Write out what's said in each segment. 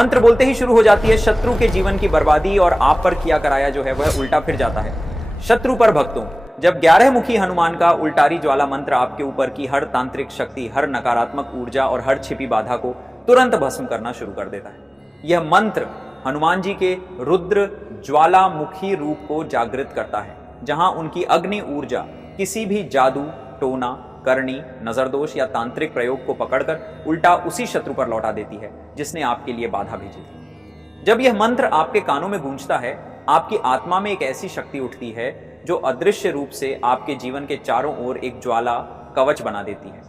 मंत्र बोलते ही शुरू हो जाती है शत्रु के जीवन की बर्बादी और आप पर किया कराया जो है वह उल्टा फिर जाता है। शत्रु पर भक्तों, जब 11 मुखी हनुमान का उल्टारी ज्वाला मंत्र आपके ऊपर की हर तांत्रिक शक्ति, हर नकारात्मक ऊर्जा और हर छिपी बाधा को तुरंत भस्म करना शुरू कर देता है। यह मंत्र हनुमान जी के रुद्र ज्वालामुखी रूप को जागृत करता है, जहां उनकी अग्नि ऊर्जा किसी भी जादू, टोना, करनी, नजरदोष या तांत्रिक प्रयोग को पकड़कर उल्टा उसी शत्रु पर लौटा देती है जिसने आपके लिए बाधा भेजी थी। जब यह मंत्र आपके कानों में गूंजता है, आपकी आत्मा में एक ऐसी शक्ति उठती है जो अदृश्य रूप से आपके जीवन के चारों ओर एक ज्वाला कवच बना देती है।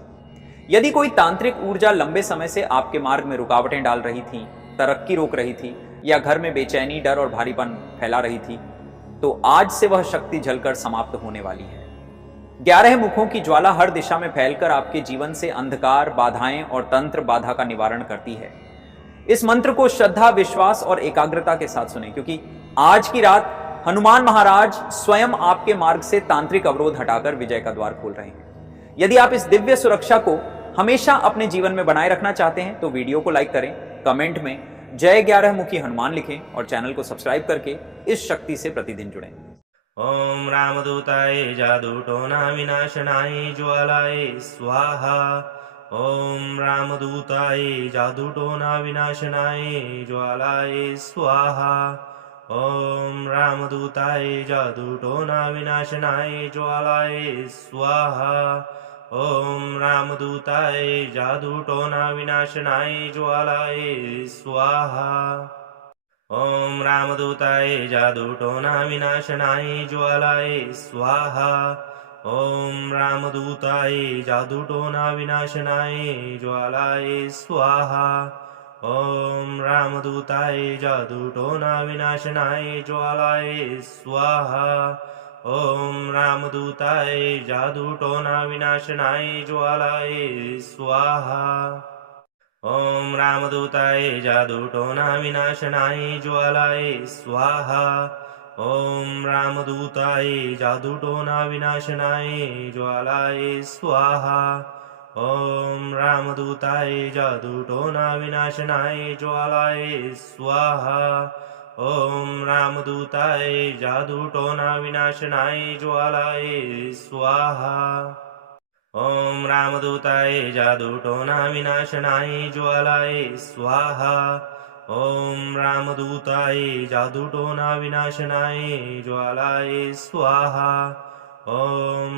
यदि कोई तांत्रिक ऊर्जा लंबे समय से आपके मार्ग में रुकावटें डाल रही थी, तरक्की रोक रही थी या घर में बेचैनी, डर और भारीपन फैला रही थी, तो आज से वह शक्ति जलकर समाप्त होने वाली है। 11 मुखों की ज्वाला हर दिशा में फैलकर आपके जीवन से अंधकार, बाधाएं और तंत्र बाधा का निवारण करती है। इस मंत्र को श्रद्धा, विश्वास और एकाग्रता के साथ सुने, क्योंकि आज की रात हनुमान महाराज स्वयं आपके मार्ग से तांत्रिक अवरोध हटाकर विजय का द्वार खोल रहे हैं। यदि आप इस दिव्य सुरक्षा को हमेशा अपने जीवन में बनाए रखना चाहते हैं तो वीडियो को लाइक करें, कमेंट में जय 11 मुखी हनुमान लिखें और चैनल को सब्सक्राइब करके इस शक्ति से प्रतिदिन जुड़ें। ओम रामदूताय जादूटोना विनाशनाय ज्वालाय स्वाहा। ओम रामदूताय जादूटोना विनाशनाय ज्वालाय स्वाहा। ओम रामदूताय जादूटोना विनाशनाय ज्वालाय स्वाहा। ओम रामदूताय जादूटोना विनाशनाय ज्वालाय स्वाहा। ओम रामदूताय जादूटोना विनाशनाय ज्वालाय स्वाहा। ओम रामदूताय जादूटोना विनाशनाय ज्वालाय स्वाहा। ओम रामदूताय जादूटोना विनाशनाय ज्वालाय स्वाहा। ओम रामदूताय जादूटोना विनाशनाय ज्वालाय स्वाहा। ओम रामदूताय जादूटोना विनाशनाय ज्वालाय स्वाहा। ओम रामदूताय जादूटोना विनाशनाय ज्वालाय स्वाहा। ओम रामदूताय जादूटोना विनाशनाय ज्वालाय स्वाहा। ओम रामदूताय जादूटोना विनाशनाय ज्वालाय स्वाहा। ओम रामदूताय जादूटोना विनाशनाय ज्वालाय स्वाहा। ओम रामदूताय जादूटोना विनाशनाय ज्वालाय स्वाहा। ओम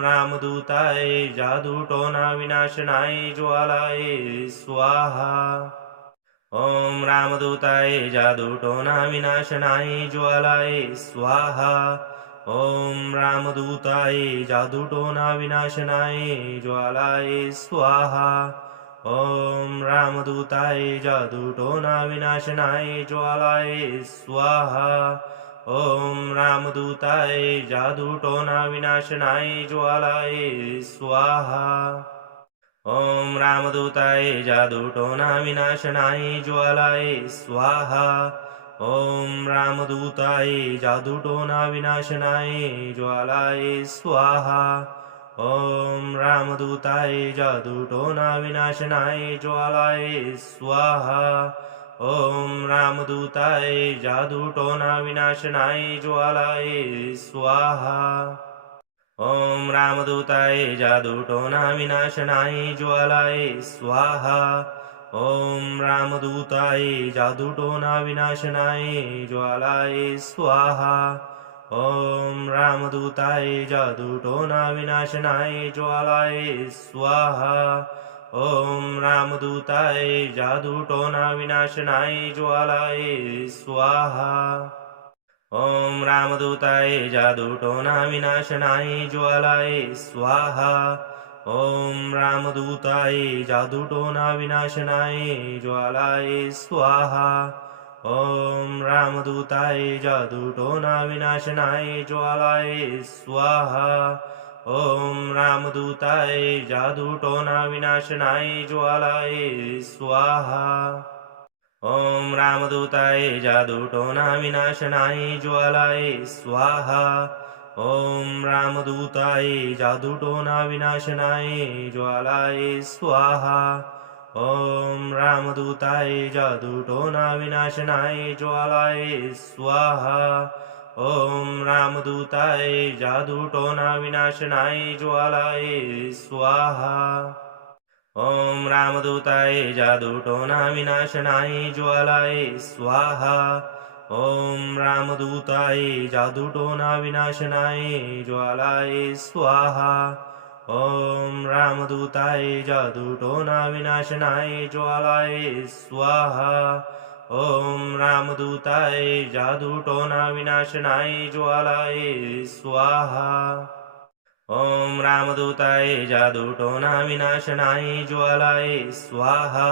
रामदूताय जादूटोना विनाशनाय ज्वालाय स्वाहा। ओम रामदूताय जादूटोना विनाशनाय ज्वालाय स्वाहा। ओम रामदूताय जादूटोना विनाशनाय ज्वालाय स्वाहा। ओम रामदूताय जादूटोना विनाशनाय ज्वालाय स्वाहा। ओम रामदूताय जादूटोना विनाशनाय ज्वालाय स्वाहा। ओम रामदूताय जादूटोना विनाशनाय ज्वालाय स्वाहा। ओम रामदूताय जादूटोना विनाशनाय ज्वालाय स्वाहा। ओम रामदूताय जादूटोना विनाशनाय ज्वालाय स्वाहा। ओम रामदूताय जादूटोना विनाशनाय ज्वालाय स्वाहा। ओम रामदूताय जादूटोना विनाशनाय ज्वालाय स्वाहा। ओम रामदूताय जादूटोना विनाशनाय ज्वालाय स्वाहा। ओम रामदूताय जादूटोना विनाशनाय ज्वालाय स्वाहा। ओम रामदूताय जादूटोना विनाशनाय ज्वालाय स्वाहा। ओम रामदूताय जादूटोना विनाशनाय ज्वालाय स्वाहा। ओम रामदूताय जादूटोना विनाशनाय ज्वालाय स्वाहा। ओम रामदूताय जादूटोना विनाशनाय ज्वालाय स्वाहा। ओम रामदूताय जादूटोना विनाशनाय ज्वालाय स्वाहा। ओम रामदूताय जादूटोना विनाशनाय ज्वालाय स्वाहा। ओम रामदूताय जादूटोना विनाशनाय ज्वालाय स्वाहा। ॐ रामदूताय जादूटोना विनाशनाय ज्वालाय स्वाहा ॐ रामदूताय जादूटोना विनाशनाय ज्वालाय स्वाहा ॐ रामदूताय जादूटोना विनाशनाय ज्वालाय स्वाहा ॐ रामदूताय जादूटोना विनाशनाय ज्वालाय स्वाहा ॐ रामदूताय जादूटोना विनाशनाय ज्वालाय स्वाहा ॐ रामदूताय जादूटोना विनाशनाय ज्वालाय स्वाहा ॐ रामदूताय जादूटोना विनाशनाय ज्वालाय स्वाहा ॐ रामदूताय जादूटोना विनाशनाय ज्वालाय स्वाहा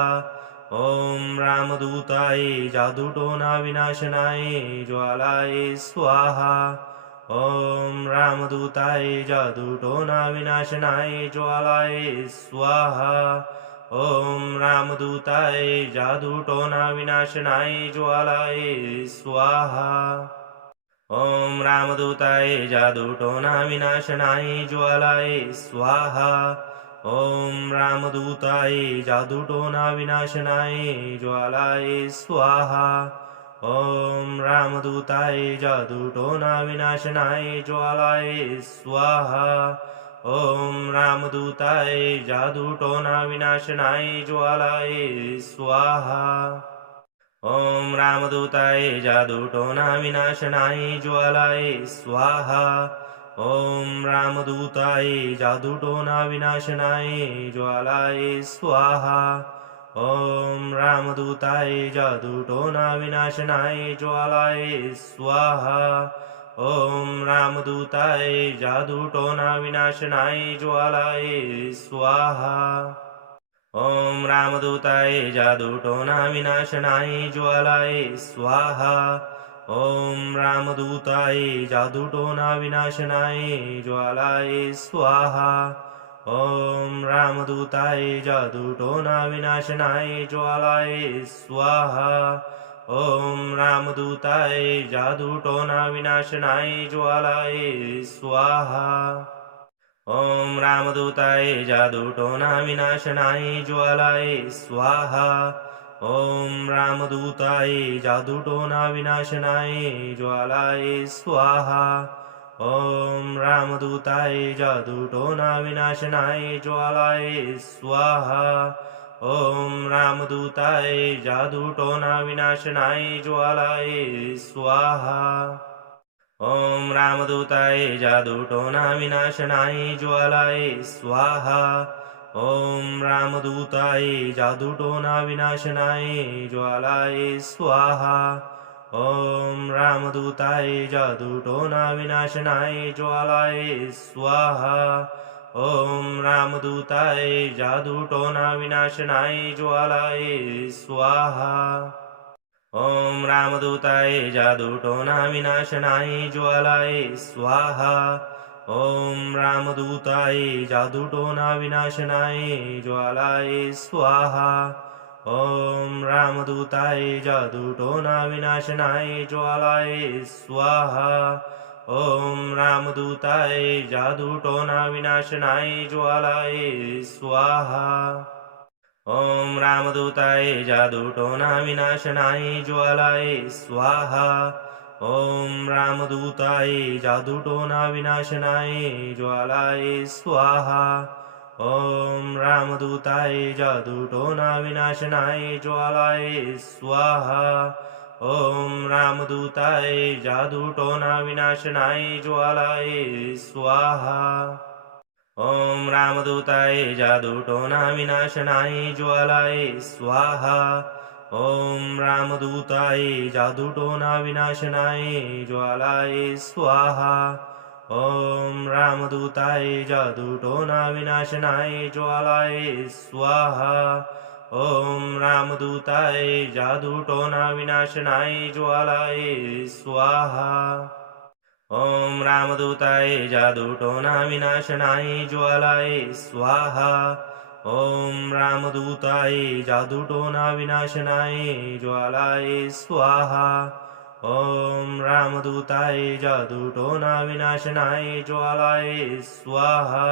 ॐ रामदूताय जादूटोना विनाशनाय ज्वालाय स्वाहा ॐ रामदूताय जादूटोना विनाशनाय ज्वालाय स्वाहा ॐ रामदूताय जादूटोना विनाशनाय ज्वालाय स्वाहा ॐ रामदूताय जादूटोना विनाशनाय ज्वालाय स्वाहा ॐ रामदूताय जादूटोना विनाशनाय ज्वालाय स्वाहा ॐ रामदूताय जादूटोना विनाशनाय ज्वालाय स्वाहा ॐ रामदूताय जादूटोना विनाशनाय ज्वालाय स्वाहा ॐ रामदूताय जादूटोना विनाशनाय ज्वालाय स्वाहा ॐ रामदूताय जादूटोना विनाशनाय ज्वालाय स्वाहा ॐ रामदूताय जादूटोना विनाशनाय ज्वालाय स्वाहा ॐ रामदूताय जादूटोना विनाशनाय ज्वालाय स्वाहा ॐ रामदूताय जादूटोना विनाशनाय ज्वालाय स्वाहा ॐ रामदूताय जादूटोना विनाशनाय ज्वालाय स्वाहा ॐ रामदूताय जादूटोना विनाशनाय ज्वालाय स्वाहा ॐ रामदूताय जादूटोना विनाशनाय ज्वालाय स्वाहा ॐ रामदूताय जादूटोना विनाशनाय ज्वालाय स्वाहा ॐ रामदूताय जादूटोना विनाशनाय ज्वालाय स्वाहा ॐ रामदूताय जादूटोना विनाशनाय ज्वालाय स्वाहा ॐ रामदूताय जादूटोना विनाशनाय ज्वालाय स्वाहा ॐ रामदूताय जादूटोना विनाशनाय ज्वालाय स्वाहा ॐ रामदूताय जादूटोना विनाशनाय ज्वालाय स्वाहा ॐ रामदूताय जादूटोना विनाशनाय ज्वालाय स्वाहा ॐ रामदूताय जादूटोना विनाशनाय ज्वालाय स्वाहा ॐ रामदूताय जादूटोना विनाशनाय ज्वालाय स्वाहा ॐ रामदूताय जादूटोना विनाशनाय ज्वालाय स्वाहा ॐ रामदूताय जादूटोना विनाशनाय ज्वालाय स्वाहा ॐ रामदूताय जादूटोना विनाशनाय ज्वालाय स्वाहा ॐ रामदूताय जादूटोना विनाशनाय ज्वालाय स्वाहा ॐ रामदूताय जादूटोना विनाशनाय ज्वालाय स्वाहा ॐ रामदूताय जादूटोना विनाशनाय ज्वालाय स्वाहा ॐ रामदूताय जादूटोना विनाशनाय ज्वालाय स्वाहा ॐ रामदूताय जादूटोना विनाशनाय ज्वालाय स्वाहा ॐ रामदूताय जादूटोना विनाशनाय ज्वालाय स्वाहा ॐ रामदूताय जादूटोना विनाशनाय ज्वालाय स्वाहा ॐ रामदूताय जादूटोना विनाशनाय ज्वालाय स्वाहा ॐ रामदूताय जादूटोना विनाशनाय ज्वालाय स्वाहा ॐ रामदूताय जादूटोना विनाशनाय ज्वालाय स्वाहा ॐ रामदूताय जादूटोना विनाशनाय ज्वालाय स्वाहा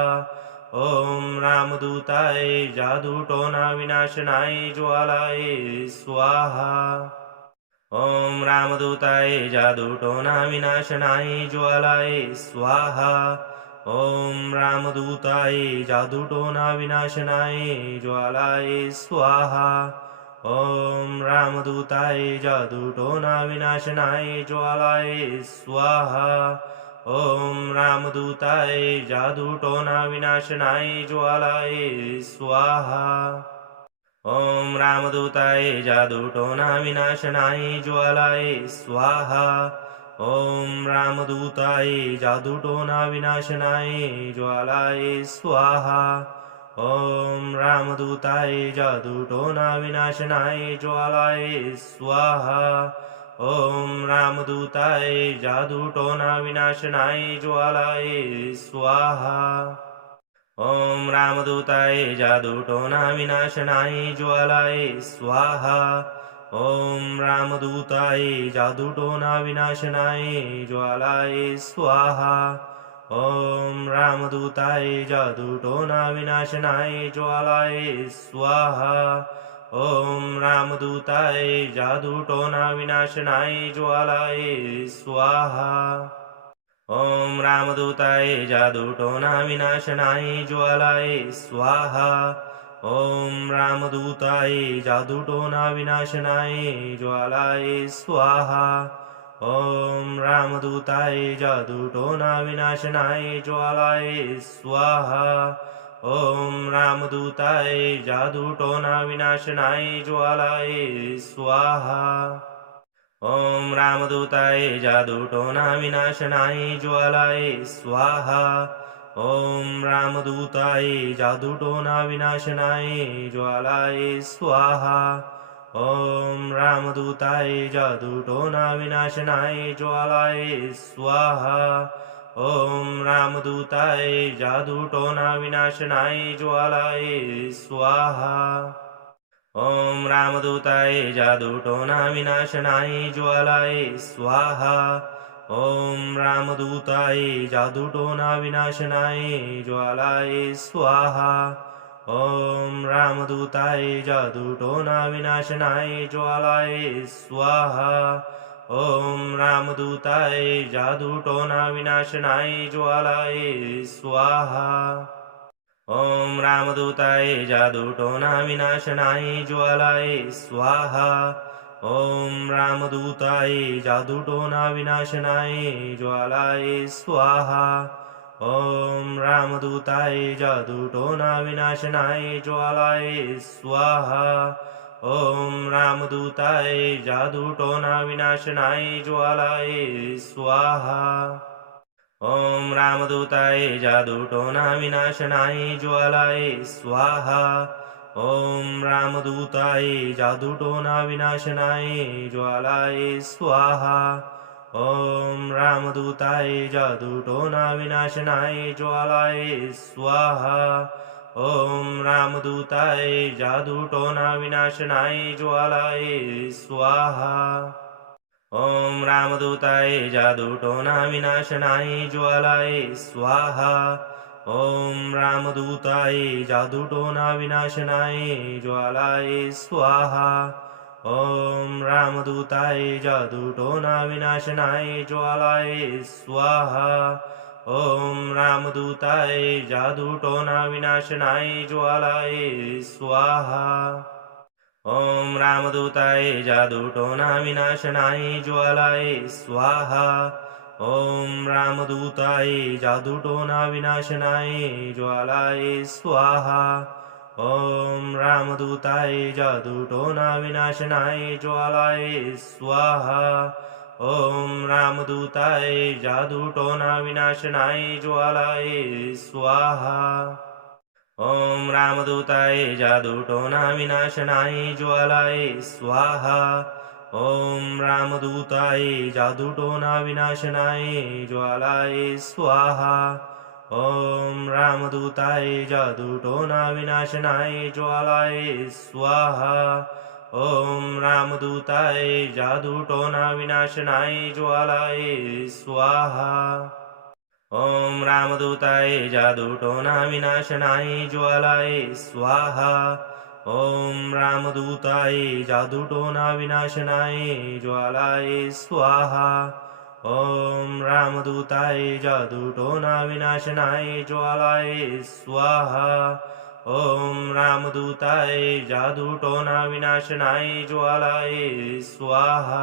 ॐ रामदूताय जादूटोना विनाशनाय ज्वालाय स्वाहा ॐ रामदूताय जादूटोना विनाशनाय ज्वालाय स्वाहा ॐ रामदूताय जादूटोना विनाशनाय ज्वालाय स्वाहा ॐ रामदूताय जादूटोना विनाशनाय ज्वालाय स्वाहा ॐ रामदूताय जादूटोना विनाशनाय ज्वालाय स्वाहा ॐ रामदूताय जादूटोना विनाशनाय ज्वालाय स्वाहा ॐ रामदूताय जादूटोना विनाशनाय ज्वालाय स्वाहा ॐ रामदूताय जादूटोना विनाशनाय ज्वालाय स्वाहा ॐ रामदूताय जादूटोना विनाशनाय ज्वालाय स्वाहा ॐ रामदूताय जादूटोना विनाशनाय ज्वालाय स्वाहा ॐ रामदूताय जादूटोना विनाशनाय ज्वालाय स्वाहा ॐ रामदूताय जादूटोना विनाशनाय ज्वालाय स्वाहा ॐ रामदूताय जादूटोना विनाशनाय ज्वालाय स्वाहा ॐ रामदूताय जादूटोना विनाशनाय ज्वालाय स्वाहा ॐ रामदूताय जादूटोना विनाशनाय ज्वालाय स्वाहा ॐ रामदूताय जादूटोना विनाशनाय ज्वालाय स्वाहा ॐ रामदूताय जादूटोना विनाशनाय ज्वालाय स्वाहा ॐ रामदूताय जादूटोना विनाशनाय ज्वालाय स्वाहा ॐ रामदूताय जादूटोना विनाशनाय ज्वालाय स्वाहा ॐ रामदूताय जादूटोना विनाशनाय ज्वालाय स्वाहा ॐ रामदूताय जादूटोना विनाशनाय ज्वालाय स्वाहा ॐ रामदूताय जादूटोना विनाशनाय ज्वालाय स्वाहा ॐ रामदूताय जादूटोना विनाशनाय ज्वालाय स्वाहा ॐ रामदूताय जादूटोना विनाशनाय ज्वालाय स्वाहा ॐ रामदूताय जादूटोना विनाशनाय ज्वालाय स्वाहा ॐ रामदूताय जादूटोना विनाशनाय ज्वालाय स्वाहा ॐ रामदूताय जादूटोना विनाशनाय ज्वालाय स्वाहा ॐ रामदूताय जादूटोना विनाशनाय ज्वालाय स्वाहा ॐ रामदूताय जादूटोना विनाशनाय ज्वालाय स्वाहा ॐ रामदूताय जादूटोना विनाशनाय ज्वालाय स्वाहा ॐ रामदूताय जादूटोना विनाशनाय ज्वालाय स्वाहा ॐ रामदूताय जादूटोना विनाशनाय ज्वालाय स्वाहा ॐ रामदूताय जादूटोना विनाशनाय ज्वालाय स्वाहा ॐ रामदूताय जादूटोना विनाशनाय ज्वालाय स्वाहा ॐ रामदूताय जादूटोना विनाशनाय ज्वालाय स्वाहा ॐ रामदूताय जादूटोना विनाशनाय ज्वालाय स्वाहा ॐ रामदूताय जादूटोना विनाशनाय ज्वालाय स्वाहा ॐ रामदूताय जादूटोना विनाशनाय ज्वालाय स्वाहा ॐ रामदूताय जादूटोना विनाशनाय ज्वालाय स्वाहा ॐ रामदूताय जादूटोना विनाशनाय ज्वालाय स्वाहा ॐ रामदूताय जादूटोना विनाशनाय ज्वालाय स्वाहा ॐ रामदूताय जादूटोना विनाशनाय ज्वालाय स्वाहा ॐ रामदूताय जादूटोना विनाशनाय ज्वालाय स्वाहा ॐ रामदूताय जादूटोना विनाशनाय ज्वालाय स्वाहा ॐ रामदूताय जादूटोना विनाशनाय ज्वालाय स्वाहा ॐ रामदूताय जादूटोना विनाशनाय ज्वालाय स्वाहा ॐ रामदूताय जादूटोना विनाशनाय ज्वालाय स्वाहा ॐ रामदूताय जादूटोना विनाशनाय ज्वालाय स्वाहा ॐ रामदूताय जादूटोना विनाशनाय ज्वालाय स्वाहा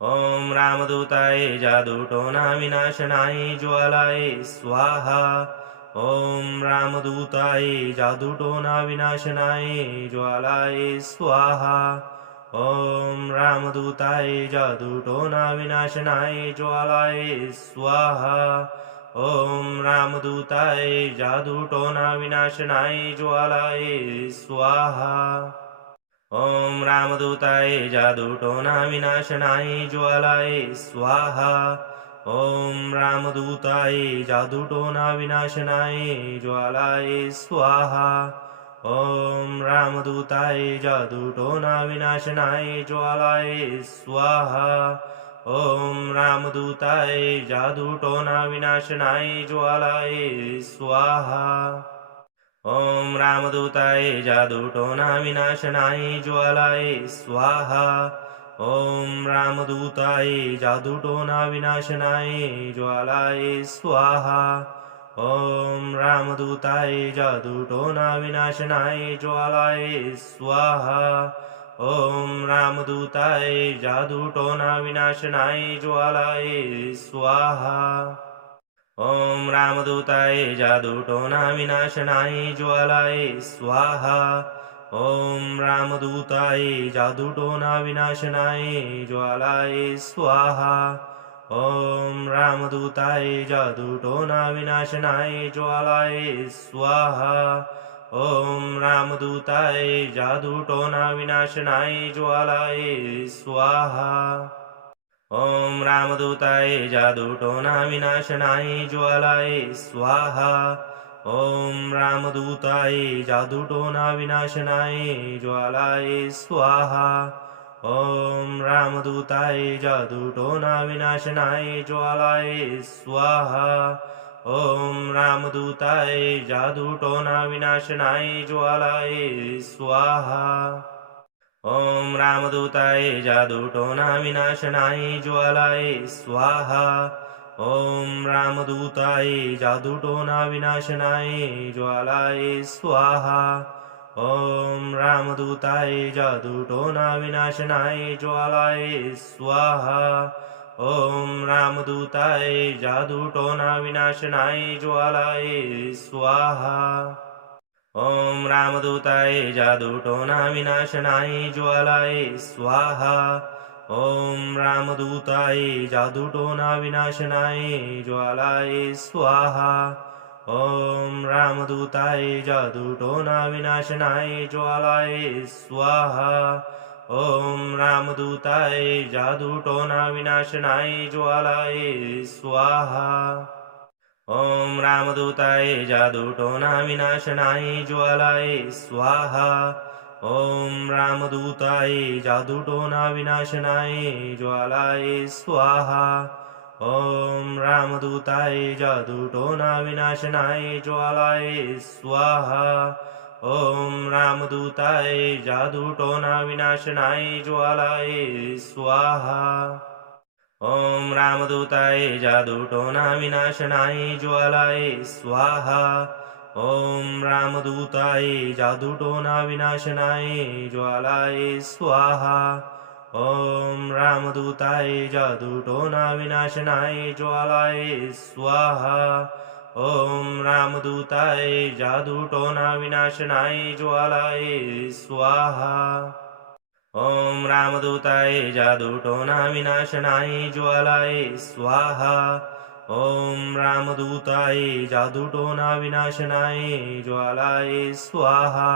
ॐ रामदूताय जादूटोना विनाशनाय ज्वालाय स्वाहा ॐ रामदूताय जादूटोना विनाशनाय ज्वालाय स्वाहा ॐ रामदूताय जादूटोना विनाशनाय ज्वालाय स्वाहा ॐ रामदूताय जादूटोना विनाशनाय ज्वालाय स्वाहा ॐ रामदूताय जादूटोना विनाशनाय ज्वालाय स्वाहा ॐ रामदूताय जादूटोना विनाशनाय ज्वालाय स्वाहा ॐ रामदूताय जादूटोना विनाशनाय ज्वालाय स्वाहा ॐ रामदूताय जादूटोना विनाशनाय ज्वालाय स्वाहा ॐ रामदूताय जादूटोना विनाशनाय ज्वालाय स्वाहा ॐ रामदूताय जादूटोना विनाशनाय ज्वालाय स्वाहा ॐ रामदूताय जादूटोना विनाशनाय ज्वालाय स्वाहा ॐ रामदूताय जादूटोना विनाशनाय ज्वालाय स्वाहा ॐ रामदूताय जादूटोना विनाशनाय ज्वालाय स्वाहा ॐ रामदूताय जादूटोना विनाशनाय ज्वालाय स्वाहा ॐ रामदूताय जादूटोना विनाशनाय ज्वालाय स्वाहा ॐ रामदूताय जादूटोना विनाशनाय ज्वालाय स्वाहा ॐ रामदूताय जादूटोना विनाशनाय ज्वालाय स्वाहा ॐ रामदूताय जादूटोना विनाशनाय ज्वालाय स्वाहा ॐ रामदूताय जादूटोना विनाशनाय ज्वालाय स्वाहा ॐ रामदूताय जादूटोना विनाशनाय ज्वालाय स्वाहा ॐ रामदूताय जादूटोना विनाशनाय ज्वालाय स्वाहा ॐ रामदूताय जादूटोना विनाशनाय ज्वालाय स्वाहा ॐ रामदूताय जादूटोना विनाशनाय ज्वालाय स्वाहा ॐ रामदूताय जादूटोना विनाशनाय ज्वालाय स्वाहा ॐ रामदूताय जादूटोना विनाशनाय ज्वालाय स्वाहा ॐ रामदूताय जादूटोना विनाशनाय ज्वालाय स्वाहा ॐ रामदूताय जादूटोना विनाशनाय ज्वालाय स्वाहा ॐ रामदूताय जादूटोना विनाशनाय ज्वालाय स्वाहा ॐ रामदूताय जादूटोना विनाशनाय ज्वालाय स्वाहा ॐ रामदूताय जादूटोना विनाशनाय ज्वालाय स्वाहा ॐ रामदूताय जादूटोना विनाशनाय ज्वालाय स्वाहा ॐ रामदूताय जादूटोना विनाशनाय ज्वालाय स्वाहा ॐ रामदूताय जादूटोना विनाशनाय ज्वालाय स्वाहा ॐ रामदूताय जादूटोना विनाशनाय ज्वालाय स्वाहा ॐ रामदूताय जादूटोना विनाशनाय ज्वालाय स्वाहा ॐ रामदूताय जादूटोना विनाशनाय ज्वालाय स्वाहा ॐ रामदूताय जादूटोना विनाशनाय ज्वालाय स्वाहा ॐ रामदूताय जादूटोना विनाशनाय ज्वालाय स्वाहा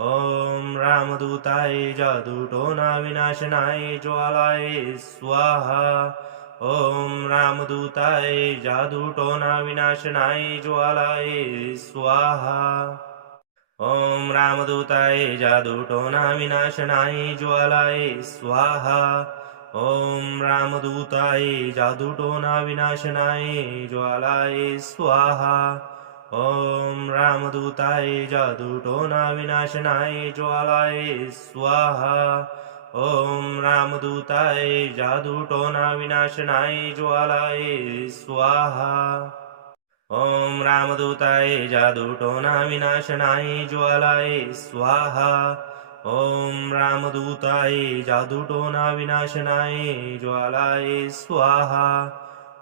ॐ रामदूताय जादूटोना विनाशनाय ज्वालाय स्वाहा ॐ रामदूताय जादूटोना विनाशनाय ज्वालाय स्वाहा ॐ रामदूताय जादूटोना विनाशनाय ज्वालाय स्वाहा ॐ रामदूताय जादूटोना विनाशनाय ज्वालाय स्वाहा ॐ रामदूताय जादूटोना विनाशनाय ज्वालाय स्वाहा ॐ रामदूताय जादूटोना विनाशनाय ज्वालाय स्वाहा ॐ रामदूताय जादूटोना विनाशनाय ज्वालाय स्वाहा ॐ रामदूताय जादूटोना विनाशनाय ज्वालाय स्वाहा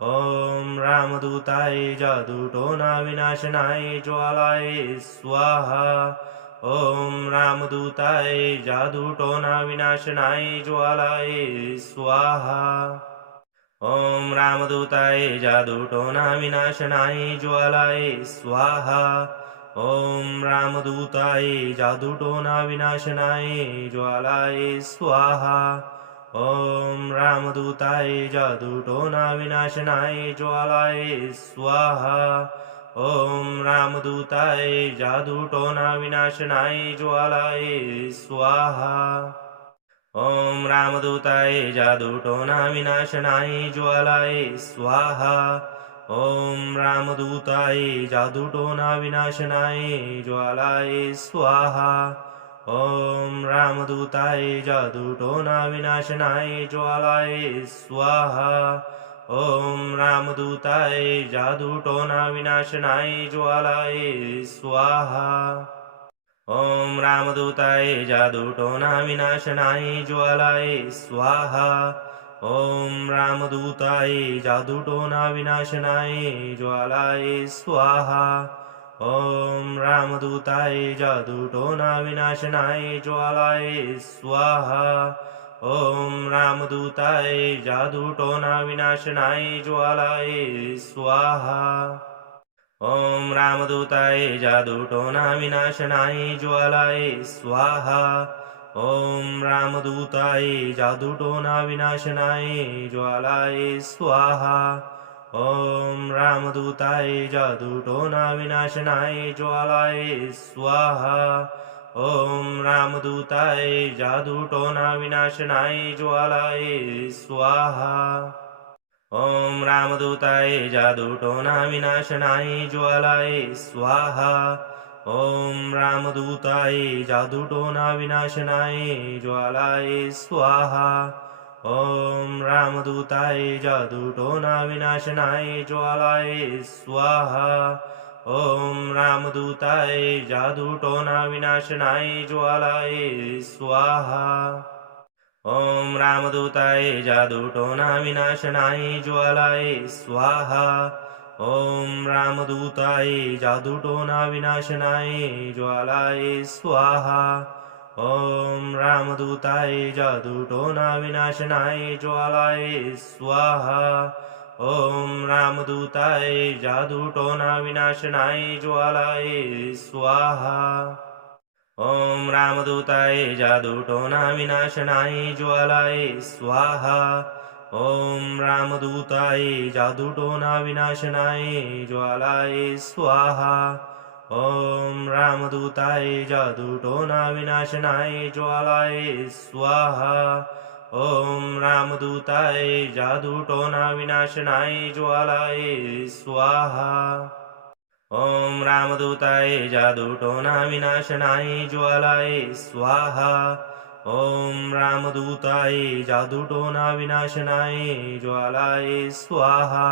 ॐ रामदूताय जादूटोना विनाशनाय ज्वालाय स्वाहा ॐ रामदूताय जादूटोना विनाशनाय ज्वालाय स्वाहा ॐ रामदूताय जादूटोना विनाशनाय ज्वालाय स्वाहा ॐ रामदूताय जादूटोना विनाशनाय ज्वालाय स्वाहा ॐ रामदूताय जादूटोना विनाशनाय ज्वालाय स्वाहा ॐ रामदूताय जादूटोना विनाशनाय ज्वालाय स्वाहा ॐ रामदूताय जादूटोना विनाशनाय ज्वालाय स्वाहा ॐ रामदूताय जादूटोना विनाशनाय ज्वालाय स्वाहा ॐ रामदूताय जादूटोना विनाशनाय ज्वालाय स्वाहा ॐ रामदूताय जादूटोना विनाशनाय ज्वालाय स्वाहा ॐ रामदूताय जादूटोना विनाशनाय ज्वालाय स्वाहा ॐ रामदूताय जादूटोना विनाशनाय ज्वालाय स्वाहा ॐ रामदूताय जादूटोना विनाशनाय ज्वालाय स्वाहा ॐ रामदूताय जादूटोना विनाशनाय ज्वालाय स्वाहा ॐ रामदूताय जादूटोना विनाशनाय ज्वालाय स्वाहा ॐ रामदूताय जादूटोना विनाशनाय ज्वालाय स्वाहा ॐ रामदूताय जादूटोना विनाशनाय ज्वालाय स्वाहा ॐ रामदूताय जादूटोना विनाशनाय ज्वालाय स्वाहा ॐ रामदूताय जादूटोना विनाशनाय ज्वालाय स्वाहा ॐ रामदूताय जादूटोना विनाशनाय ज्वालाय स्वाहा ॐ रामदूताय जादूटोना विनाशनाय ज्वालाय स्वाहा ॐ रामदूताय जादूटोना विनाशनाय ज्वालाय स्वाहा ॐ रामदूताय जादूटोना विनाशनाय ज्वालाय स्वाहा ॐ रामदूताय जादूटोना विनाशनाय ज्वालाय स्वाहा ॐ रामदूताय जादूटोना विनाशनाय ज्वालाय स्वाहा ॐ रामदूताय जादूटोना विनाशनाय ज्वालाय स्वाहा ॐ रामदूताय जादूटोना विनाशनाय ज्वालाय स्वाहा ॐ रामदूताय जादूटोना विनाशनाय ज्वालाय स्वाहा ॐ रामदूताय जादूटोना विनाशनाय ज्वालाय स्वाहा ॐ रामदूताय जादूटोना विनाशनाय ज्वालाय स्वाहा ॐ रामदूताय जादूटोना विनाशनाय ज्वालाय स्वाहा ॐ रामदूताय जादूटोना विनाशनाय ज्वालाय स्वाहा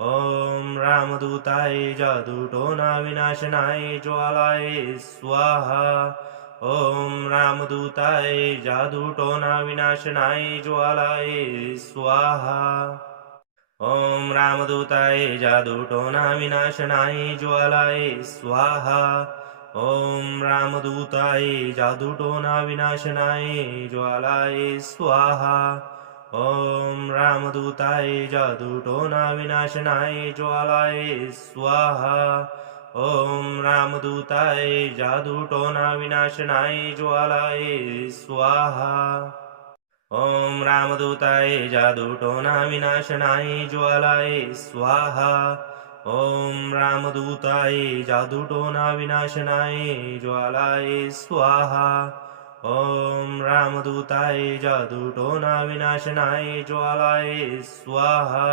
ॐ रामदूताय जादूटोना विनाशनाय ज्वालाय स्वाहा ॐ रामदूताय जादूटोना विनाशनाय ज्वालाय स्वाहा ॐ रामदूताय जादूटोना विनाशनाय ज्वालाय स्वाहा ॐ रामदूताय जादूटोना विनाशनाय ज्वालाय स्वाहा ॐ रामदूताय जादूटोना विनाशनाय ज्वालाय स्वाहा ॐ रामदूताय जादूटोना विनाशनाय ज्वालाय स्वाहा ॐ रामदूताय जादूटोना विनाशनाय ज्वालाय स्वाहा ॐ रामदूताय जादूटोना विनाशनाय ज्वालाय स्वाहा ॐ रामदूताय जादूटोना विनाशनाय ज्वालाय स्वाहा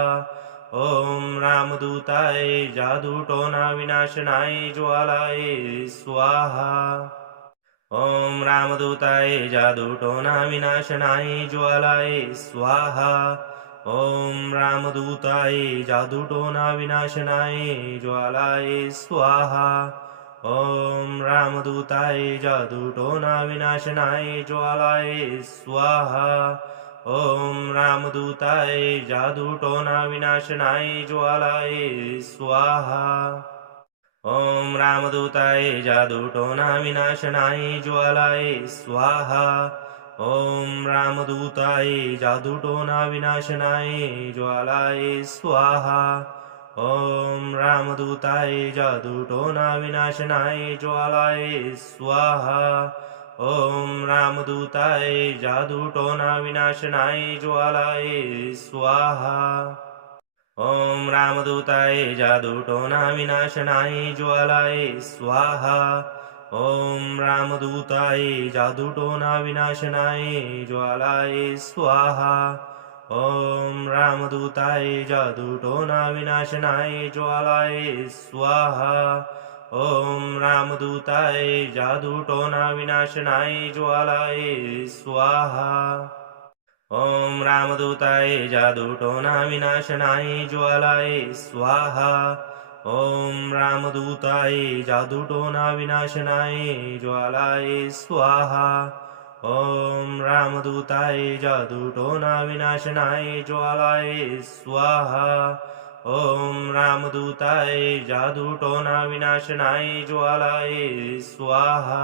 ॐ रामदूताय जादूटोना विनाशनाय ज्वालाय स्वाहा ॐ रामदूताय जादूटोना विनाशनाय ज्वालाय स्वाहा ॐ रामदूताय जादूटोना विनाशनाय ज्वालाय स्वाहा ॐ रामदूताय जादूटोना विनाशनाय ज्वालाय स्वाहा ॐ रामदूताय जादूटोना विनाशनाय ज्वालाय स्वाहा ॐ रामदूताय जादूटोना विनाशनाय ज्वालाय स्वाहा ॐ रामदूताय जादूटोना विनाशनाय ज्वालाय स्वाहा ॐ रामदूताय जादूटोना विनाशनाय ज्वालाय स्वाहा ॐ रामदूताय जादूटोना विनाशनाय ज्वालाय स्वाहा ॐ रामदूताय जादूटोना विनाशनाय ज्वालाय स्वाहा ॐ रामदूताय जादूटोना विनाशनाय ज्वालाय स्वाहा ॐ रामदूताय जादूटोना विनाशनाय ज्वालाय स्वाहा ॐ रामदूताय जादूटोना विनाशनाय ज्वालाय स्वाहा ॐ रामदूताय जादूटोना विनाशनाय ज्वालाय स्वाहा ॐ रामदूताय जादूटोना विनाशनाय ज्वालाय स्वाहा ॐ रामदूताय जादूटोना विनाशनाय ज्वालाय स्वाहा ॐ रामदूताय जादूटोना विनाशनाय ज्वालाय स्वाहा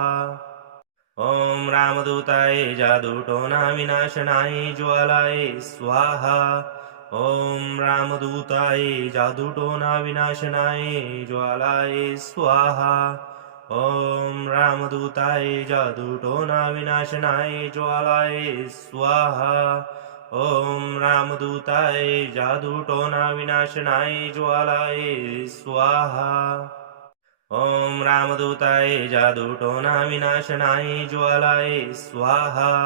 ॐ रामदूताय जादूटोना विनाशनाय ज्वालाय स्वाहा ॐ रामदूताय जादूटोना विनाशनाय ज्वालाय स्वाहा ॐ रामदूताय जादूटोना विनाशनाय ज्वालाय स्वाहा ॐ रामदूताय जादूटोना विनाशनाय ज्वालाय स्वाहा ॐ रामदूताय जादूटोना विनाशनाय ज्वालाय स्वाहा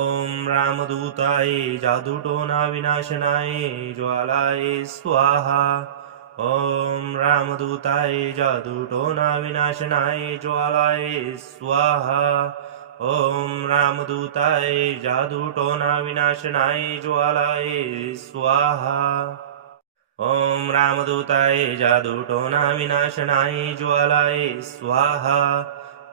ॐ रामदूताय जादूटोना विनाशनाय ज्वालाय स्वाहा ॐ रामदूताय जादूटोना विनाशनाय ज्वालाय स्वाहा ॐ रामदूताय जादूटोना विनाशनाय ज्वालाय स्वाहा ॐ रामदूताय जादूटोना विनाशनाय ज्वालाय स्वाहा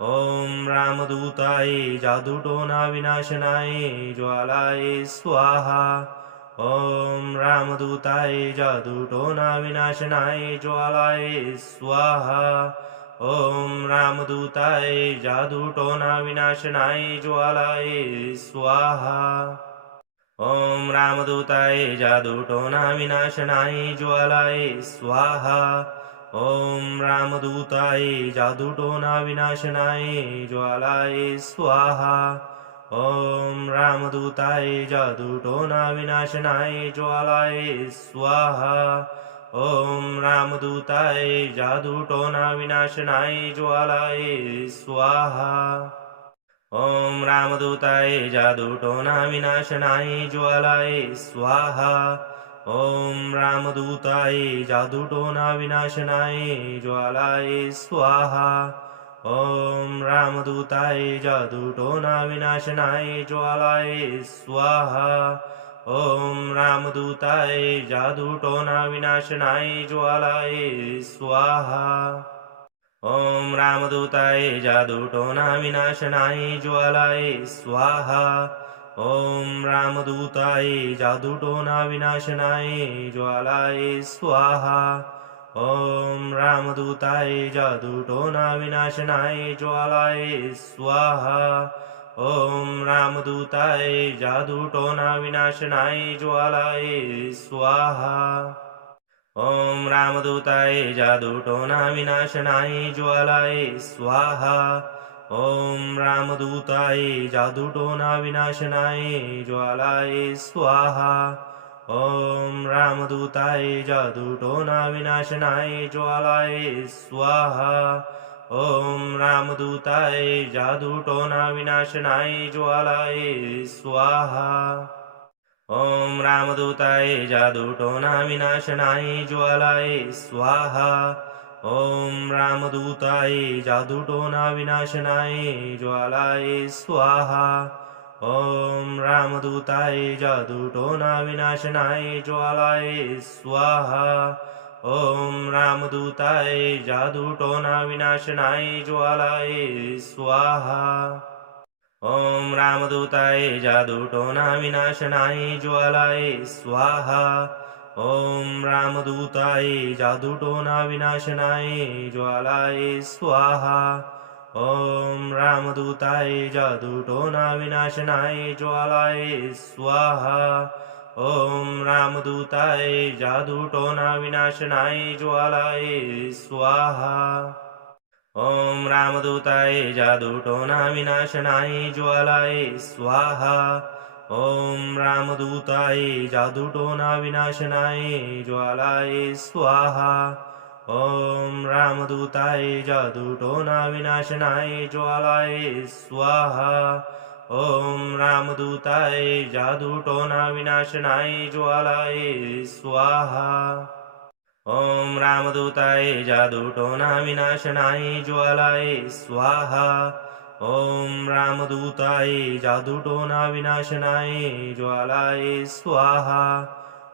ॐ रामदूताय जादूटोना विनाशनाय ज्वालाय स्वाहा ॐ रामदूताय जादूटोना विनाशनाय ज्वालाय स्वाहा ॐ रामदूताय जादूटोना विनाशनाय ज्वालाय स्वाहा ॐ रामदूताय जादूटोना विनाशनाय ज्वालाय स्वाहा ॐ रामदूताय जादूटोना विनाशनाय ज्वालाय स्वाहा ॐ रामदूताय जादूटोना विनाशनाय ज्वालाय स्वाहा ॐ रामदूताय जादूटोना विनाशनाय ज्वालाय स्वाहा ॐ रामदूताय जादूटोना विनाशनाय ज्वालाय स्वाहा ॐ रामदूताय जादूटोना विनाशनाय ज्वालाय स्वाहा ॐ रामदूताय जादूटोना विनाशनाय ज्वालाय स्वाहा ॐ रामदूताय जादूटोना विनाशनाय ज्वालाय स्वाहा ॐ रामदूताय जादूटोना विनाशनाय ज्वालाय स्वाहा ॐ रामदूताय जादूटोना विनाशनाय ज्वालाय स्वाहा ॐ रामदूताय जादूटोना विनाशनाय ज्वालाय स्वाहा ॐ रामदूताय जादूटोना विनाशनाय ज्वालाय स्वाहा ॐ रामदूताय जादूटोना विनाशनाय ज्वालाय स्वाहा ॐ रामदूताय जादूटोना विनाशनाय ज्वालाय स्वाहा ॐ रामदूताय जादूटोना विनाशनाय ज्वालाय स्वाहा ॐ रामदूताय जादूटोना विनाशनाय ज्वालाय स्वाहा ॐ रामदूताय जादूटोना विनाशनाय ज्वालाय स्वाहा ॐ रामदूताय जादूटोना विनाशनाय ज्वालाय स्वाहा ॐ रामदूताय जादूटोना विनाशनाय ज्वालाय स्वाहा ॐ रामदूताय जादूटोना विनाशनाय ज्वालाय स्वाहा ॐ रामदूताय जादूटोना विनाशनाय ज्वालाय स्वाहा ॐ रामदूताय जादूटोना विनाशनाय ज्वालाय स्वाहा ॐ रामदूताय जादूटोना विनाशनाय ज्वालाय स्वाहा ॐ रामदूताय जादूटोना विनाशनाय ज्वालाय स्वाहा ॐ रामदूताय जादूटोना विनाशनाय ज्वालाय स्वाहा ॐ रामदूताय जादूटोना विनाशनाय ज्वालाय स्वाहा ॐ रामदूताय जादूटोना विनाशनाय ज्वालाय स्वाहा ॐ रामदूताय जादूटोना विनाशनाय ज्वालाय स्वाहा ॐ रामदूताय जादूटोना विनाशनाय ज्वालाय स्वाहा ॐ रामदूताय जादूटोना विनाशनाय ज्वालाय स्वाहा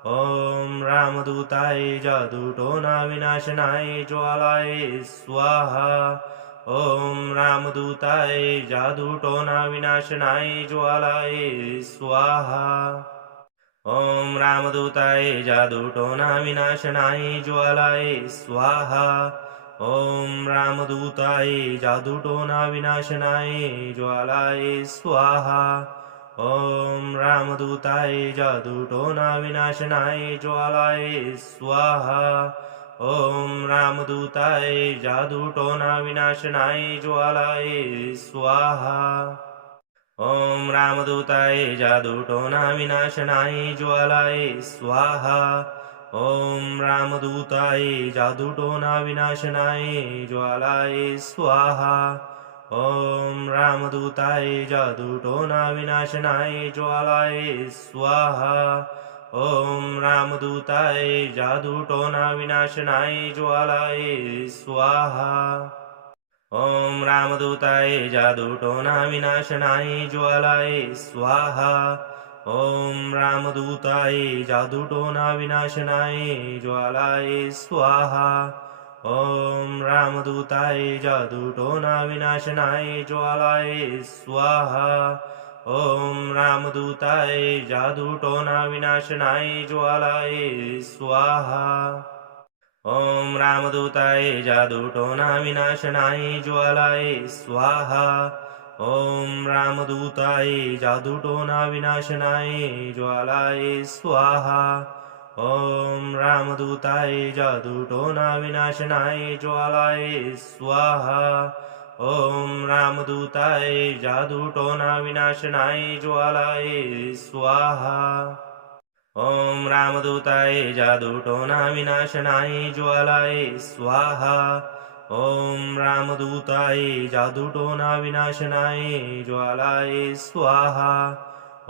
ॐ रामदूताय जादूटोना विनाशनाय ज्वालाय स्वाहा ॐ रामदूताय जादूटोना विनाशनाय ज्वालाय स्वाहा ॐ रामदूताय जादूटोना विनाशनाय ज्वालाय स्वाहा ॐ रामदूताय जादूटोना विनाशनाय ज्वालाय स्वाहा ॐ रामदूताय जादूटोना विनाशनाय ज्वालाय स्वाहा ॐ रामदूताय जादूटोना विनाशनाय ज्वालाय स्वाहा ॐ रामदूताय जादूटोना विनाशनाय ज्वालाय स्वाहा ॐ रामदूताय जादूटोना विनाशनाय ज्वालाय स्वाहा ॐ रामदूताय जादूटोना विनाशनाय ज्वालाय स्वाहा ॐ रामदूताय जादूटोना विनाशनाय ज्वालाय स्वाहा ॐ रामदूताय जादूटोना विनाशनाय ज्वालाय स्वाहा ॐ रामदूताय जादूटोना विनाशनाय ज्वालाय स्वाहा ॐ रामदूताय जादूटोना विनाशनाय ज्वालाय स्वाहा ॐ रामदूताय जादूटोना विनाशनाय ज्वालाय स्वाहा ॐ रामदूताय जादूटोना विनाशनाय ज्वालाय स्वाहा ॐ रामदूताय जादूटोना विनाशनाय ज्वालाय स्वाहा ॐ रामदूताय जादूटोना विनाशनाय ज्वालाय स्वाहा ॐ रामदूताय जादूटोना विनाशनाय ज्वालाय स्वाहा ॐ रामदूताय जादूटोना विनाशनाय ज्वालाय स्वाहा ॐ रामदूताय जादूटोना विनाशनाय ज्वालाय स्वाहा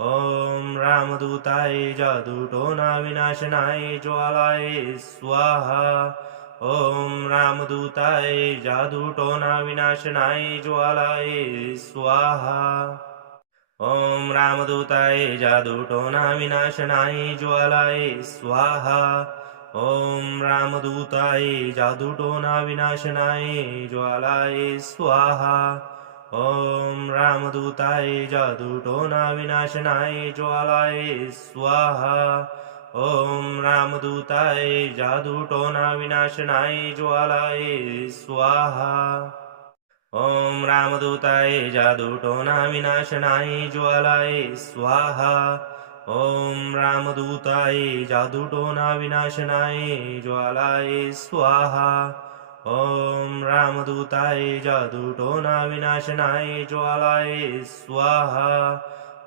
ॐ रामदूताय जादूटोना विनाशनाय ज्वालाय स्वाहा ॐ रामदूताय जादूटोना विनाशनाय ज्वालाय स्वाहा ॐ रामदूताय जादूटोना विनाशनाय ज्वालाय स्वाहा ॐ रामदूताय जादूटोना विनाशनाय ज्वालाय स्वाहा ॐ रामदूताय जादूटोना विनाशनाय ज्वालाय स्वाहा ॐ रामदूताय जादूटोना विनाशनाय ज्वालाय स्वाहा ॐ रामदूताय जादूटोना विनाशनाय ज्वालाय स्वाहा ॐ रामदूताय जादूटोना विनाशनाय ज्वालाय स्वाहा ॐ रामदूताय जादूटोना विनाशनाय ज्वालाय स्वाहा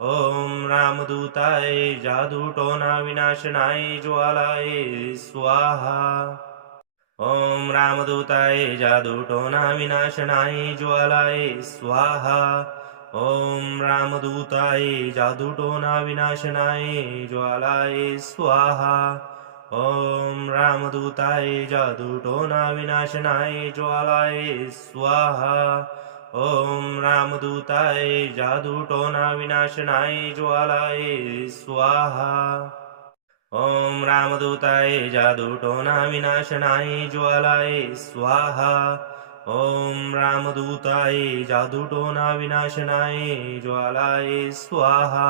ॐ रामदूताय जादूटोना विनाशनाय ज्वालाय स्वाहा ॐ रामदूताय जादूटोना विनाशनाय ज्वालाय स्वाहा ॐ रामदूताय जादूटोना विनाशनाय ज्वालाय स्वाहा ॐ रामदूताय जादूटोना विनाशनाय ज्वालाय स्वाहा ॐ रामदूताय जादूटोना विनाशनाय ज्वालाय स्वाहा ॐ रामदूताय जादूटोना विनाशनाय ज्वालाय स्वाहा ॐ रामदूताय जादूटोना विनाशनाय ज्वालाय स्वाहा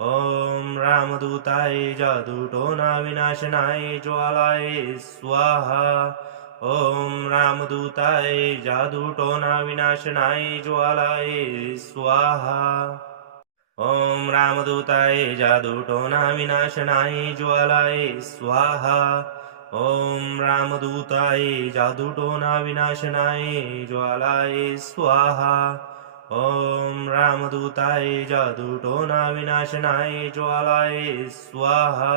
ॐ रामदूताय जादूटोना विनाशनाय ज्वालाय स्वाहा ॐ रामदूताय जादूटोना विनाशनाय ज्वालाय स्वाहा ॐ रामदूताय जादूटोना विनाशनाय ज्वालाय स्वाहा ॐ रामदूताय जादूटोना विनाशनाय ज्वालाय स्वाहा ॐ रामदूताय जादूटोना विनाशनाय ज्वालाय स्वाहा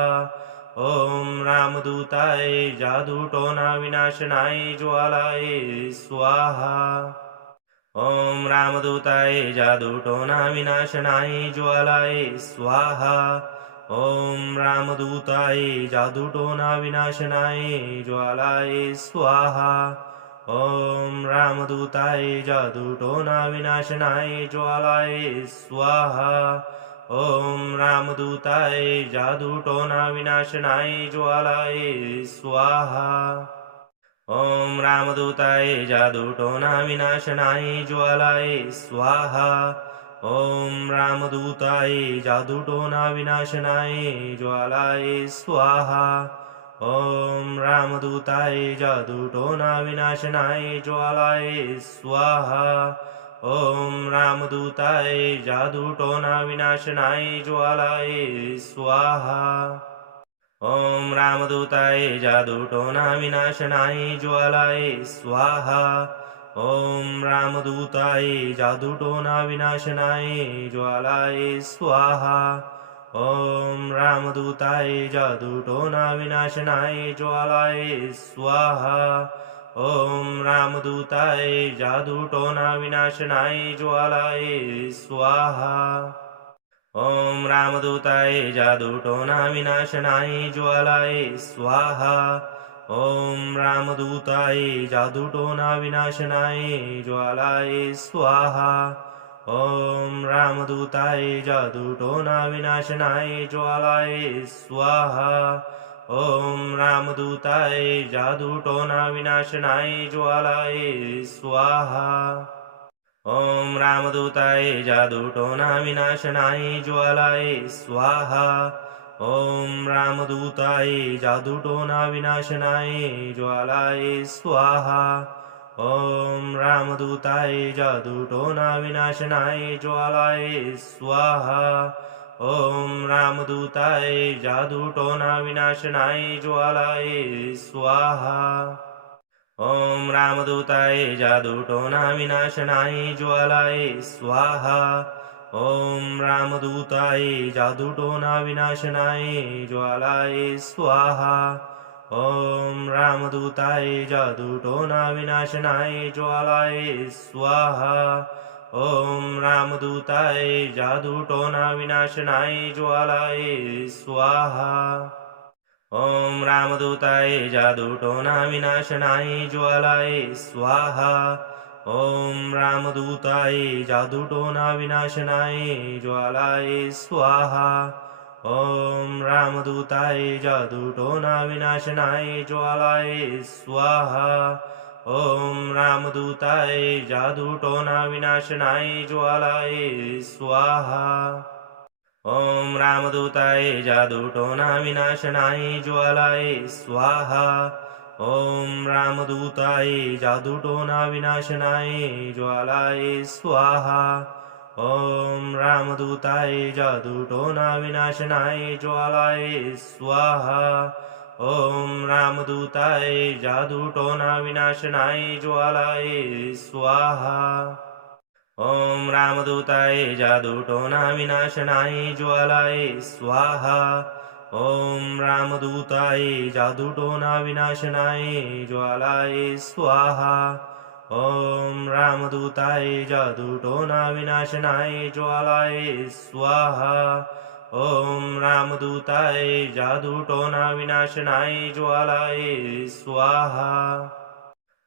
ॐ रामदूताय जादूटोना विनाशनाय ज्वालाय स्वाहा ॐ रामदूताय जादूटोना विनाशनाय ज्वालाय स्वाहा ॐ रामदूताय जादूटोना विनाशनाय ज्वालाय स्वाहा ॐ रामदूताय जादूटोना विनाशनाय ज्वालाय स्वाहा ॐ रामदूताय जादूटोना विनाशनाय ज्वालाय स्वाहा ॐ रामदूताय जादूटोना विनाशनाय ज्वालाय स्वाहा ॐ रामदूताय जादूटोना विनाशनाय ज्वालाय स्वाहा ॐ रामदूताय जादूटोना विनाशनाय ज्वालाय स्वाहा ॐ रामदूताय जादूटोना विनाशनाय ज्वालाय स्वाहा ॐ रामदूताय जादूटोना विनाशनाय ज्वालाय स्वाहा ॐ रामदूताय जादूटोना विनाशनाय ज्वालाय स्वाहा ॐ रामदूताय जादूटोना विनाशनाय ज्वालाय स्वाहा ॐ रामदूताय जादूटोना विनाशनाय ज्वालाय स्वाहा ॐ रामदूताय जादूटोना विनाशनाय ज्वालाय स्वाहा ॐ रामदूताय जादूटोना विनाशनाय ज्वालाय स्वाहा ॐ रामदूताय जादूटोना विनाशनाय ज्वालाय स्वाहा ॐ रामदूताय जादूटोना विनाशनाय ज्वालाय स्वाहा ॐ रामदूताय जादूटोना विनाशनाय ज्वालाय स्वाहा ॐ रामदूताय जादूटोना विनाशनाय ज्वालाय स्वाहा ॐ रामदूताय जादूटोना विनाशनाय ज्वालाय स्वाहा ॐ रामदूताय जादूटोना विनाशनाय ज्वालाय स्वाहा ॐ रामदूताय जादूटोना विनाशनाय ज्वालाय स्वाहा ॐ रामदूताय जादूटोना विनाशनाय ज्वालाय स्वाहा ॐ रामदूताय जादूटोना विनाशनाय ज्वालाय स्वाहा ॐ रामदूताय जादूटोना विनाशनाय ज्वालाय स्वाहा ॐ रामदूताय जादूटोना विनाशनाय ज्वालाय स्वाहा ॐ रामदूताय जादूटोना विनाशनाय ज्वालाय स्वाहा ॐ रामदूताय जादूटोना विनाशनाय ज्वालाय स्वाहा ॐ रामदूताय जादूटोना विनाशनाय ज्वालाय स्वाहा ॐ रामदूताय जादूटोना विनाशनाय ज्वालाय स्वाहा ॐ रामदूताय जादूटोना विनाशनाय ज्वालाय स्वाहा ॐ रामदूताय जादूटोना विनाशनाय ज्वालाय स्वाहा ॐ रामदूताय जादूटोना विनाशनाय ज्वालाय स्वाहा ॐ रामदूताय जादूटोना विनाशनाय ज्वालाय स्वाहा ॐ रामदूताय जादूटोना विनाशनाय ज्वालाय स्वाहा ॐ रामदूताय जादूटोना विनाशनाय ज्वालाय स्वाहा ॐ रामदूताय जादूटोना विनाशनाय ज्वालाय स्वाहा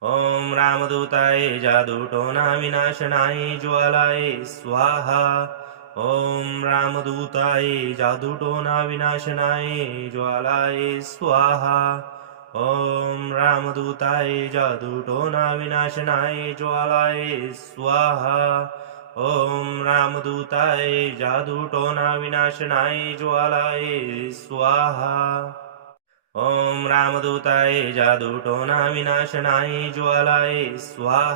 ॐ रामदूताय जादूटोना विनाशनाय ज्वालाय स्वाहा ॐ रामदूताय जादूटोना विनाशनाय ज्वालाय स्वाहा ॐ रामदूताय जादूटोना विनाशनाय ज्वालाय स्वाहा ॐ रामदूताय जादूटोना विनाशनाय ज्वालाय स्वाहा ॐ रामदूताय जादूटोना विनाशनाय ज्वालाय स्वाहा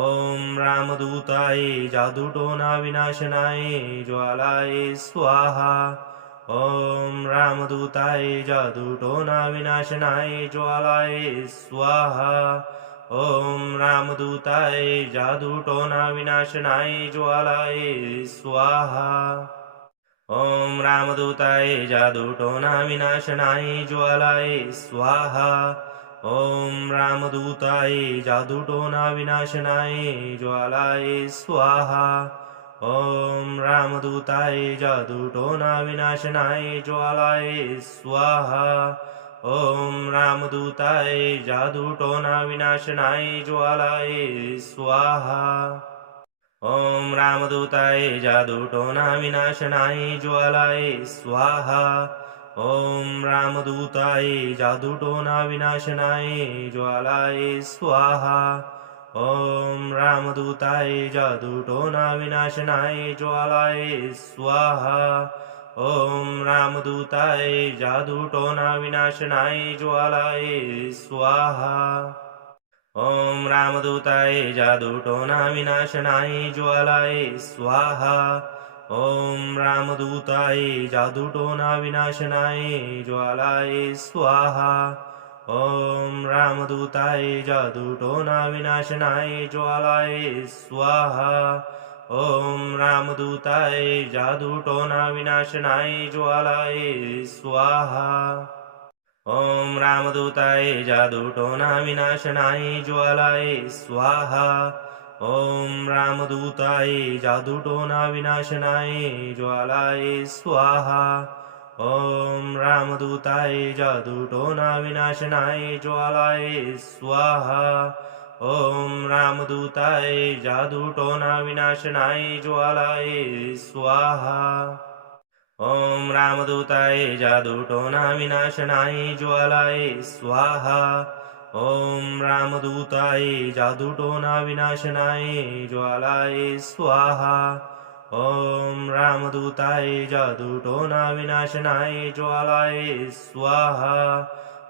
ॐ रामदूताय जादूटोना विनाशनाय ज्वालाय स्वाहा ॐ रामदूताय जादूटोना विनाशनाय ज्वालाय स्वाहा ॐ रामदूताय जादूटोना विनाशनाय ज्वालाय स्वाहा ॐ रामदूताय जादूटोना विनाशनाय ज्वालाय स्वाहा ॐ रामदूताय जादूटोना विनाशनाय ज्वालाय स्वाहा ॐ रामदूताय जादूटोना विनाशनाय ज्वालाय स्वाहा ॐ रामदूताय जादूटोना विनाशनाय ज्वालाय स्वाहा ॐ रामदूताय जादूटोना विनाशनाय ज्वालाय स्वाहा ॐ रामदूताय जादूटोना विनाशनाय ज्वालाय स्वाहा ॐ रामदूताय जादूटोना विनाशनाय ज्वालाय स्वाहा ॐ रामदूताय जादूटोना विनाशनाय ज्वालाय स्वाहा ॐ रामदूताय जादूटोना विनाशनाय ज्वालाय स्वाहा ॐ रामदूताय जादूटोना विनाशनाय ज्वालाय स्वाहा ॐ रामदूताय जादूटोना विनाशनाय ज्वालाय स्वाहा ॐ रामदूताय जादूटोना विनाशनाय ज्वालाय स्वाहा ॐ रामदूताय जादूटोना विनाशनाय ज्वालाय स्वाहा ॐ रामदूताय जादूटोना विनाशनाय ज्वालाय स्वाहा ॐ रामदूताय जादूटोना विनाशनाय ज्वालाय स्वाहा ॐ रामदूताय जादूटोना विनाशनाय ज्वालाय स्वाहा ॐ रामदूताय जादूटोना विनाशनाय ज्वालाय स्वाहा ॐ रामदूताय जादूटोना विनाशनाय ज्वालाय स्वाहा ॐ रामदूताय जादूटोना विनाशनाय ज्वालाय स्वाहा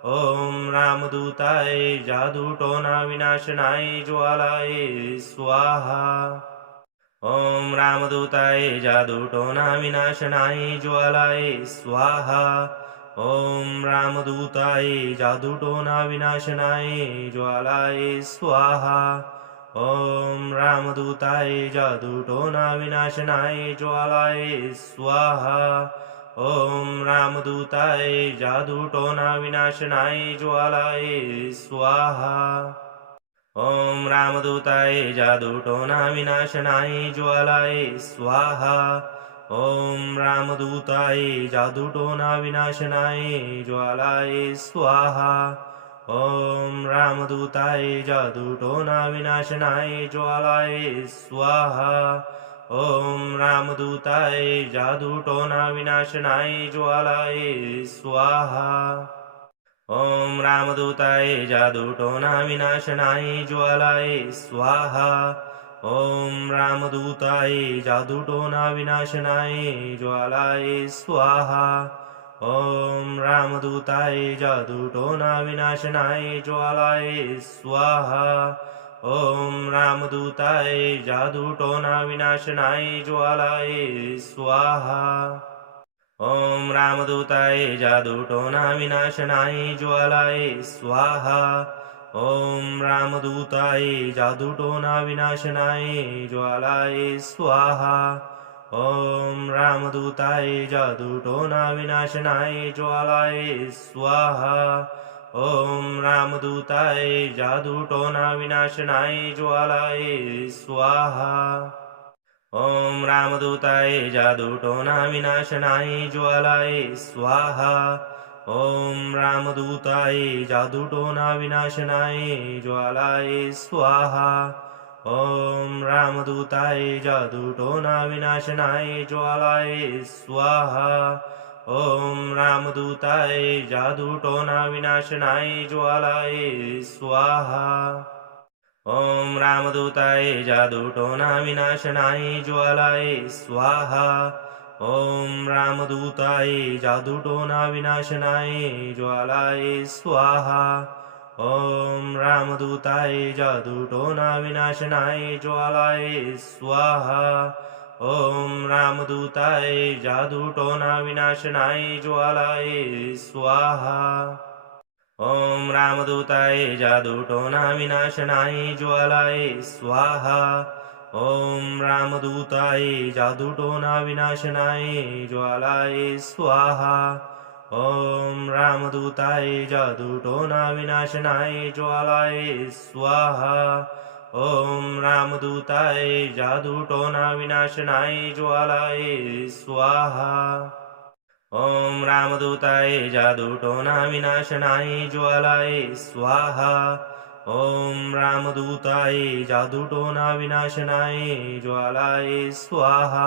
ॐ रामदूताय जादूटोना विनाशनाय ज्वालाय स्वाहा ॐ रामदूताय जादूटोना विनाशनाय ज्वालाय स्वाहा ॐ रामदूताय जादूटोना विनाशनाय ज्वालाय स्वाहा ॐ रामदूताय जादूटोना विनाशनाय ज्वालाय स्वाहा ॐ रामदूताय जादूटोना विनाशनाय ज्वालाय स्वाहा ॐ रामदूताय जादूटोना विनाशनाय ज्वालाय स्वाहा ॐ रामदूताय जादूटोना विनाशनाय ज्वालाय स्वाहा ॐ रामदूताय जादूटोना विनाशनाय ज्वालाय स्वाहा ॐ रामदूताय जादूटोना विनाशनाय ज्वालाय स्वाहा ॐ रामदूताय जादूटोना विनाशनाय ज्वालाय स्वाहा ॐ रामदूताय जादूटोना विनाशनाय ज्वालाय स्वाहा ॐ रामदूताय जादूटोना विनाशनाय ज्वालाय स्वाहा ॐ रामदूताय जादूटोना विनाशनाय ज्वालाय स्वाहा ॐ रामदूताय जादूटोना विनाशनाय ज्वालाय स्वाहा ॐ रामदूताय जादूटोना विनाशनाय ज्वालाय स्वाहा ॐ रामदूताय जादूटोना विनाशनाय ज्वालाय स्वाहा ॐ रामदूताय जादूटोना विनाशनाय ज्वालाय स्वाहा ॐ रामदूताय जादूटोना विनाशनाय ज्वालाय स्वाहा ॐ रामदूताय जादूटोना विनाशनाय ज्वालाय स्वाहा ॐ रामदूताय जादूटोना विनाशनाय ज्वालाय स्वाहा ॐ रामदूताय जादूटोना विनाशनाय ज्वालाय स्वाहा ॐ रामदूताय जादूटोना विनाशनाय ज्वालाय स्वाहा ॐ रामदूताय जादूटोना विनाशनाय ज्वालाय स्वाहा ॐ रामदूताय जादूटोना विनाशनाय ज्वालाय स्वाहा ॐ रामदूताय जादूटोना विनाशनाय ज्वालाय स्वाहा ॐ रामदूताय जादूटोना विनाशनाय ज्वालाय स्वाहा ॐ रामदूताय जादूटोना विनाशनाय ज्वालाय स्वाहा ॐ रामदूताय जादूटोना विनाशनाय ज्वालाय स्वाहा ॐ रामदूताय जादूटोना विनाशनाय ज्वालाय स्वाहा ॐ रामदूताय जादूटोना विनाशनाय ज्वालाय स्वाहा ॐ रामदूताय जादूटोना विनाशनाय ज्वालाय स्वाहा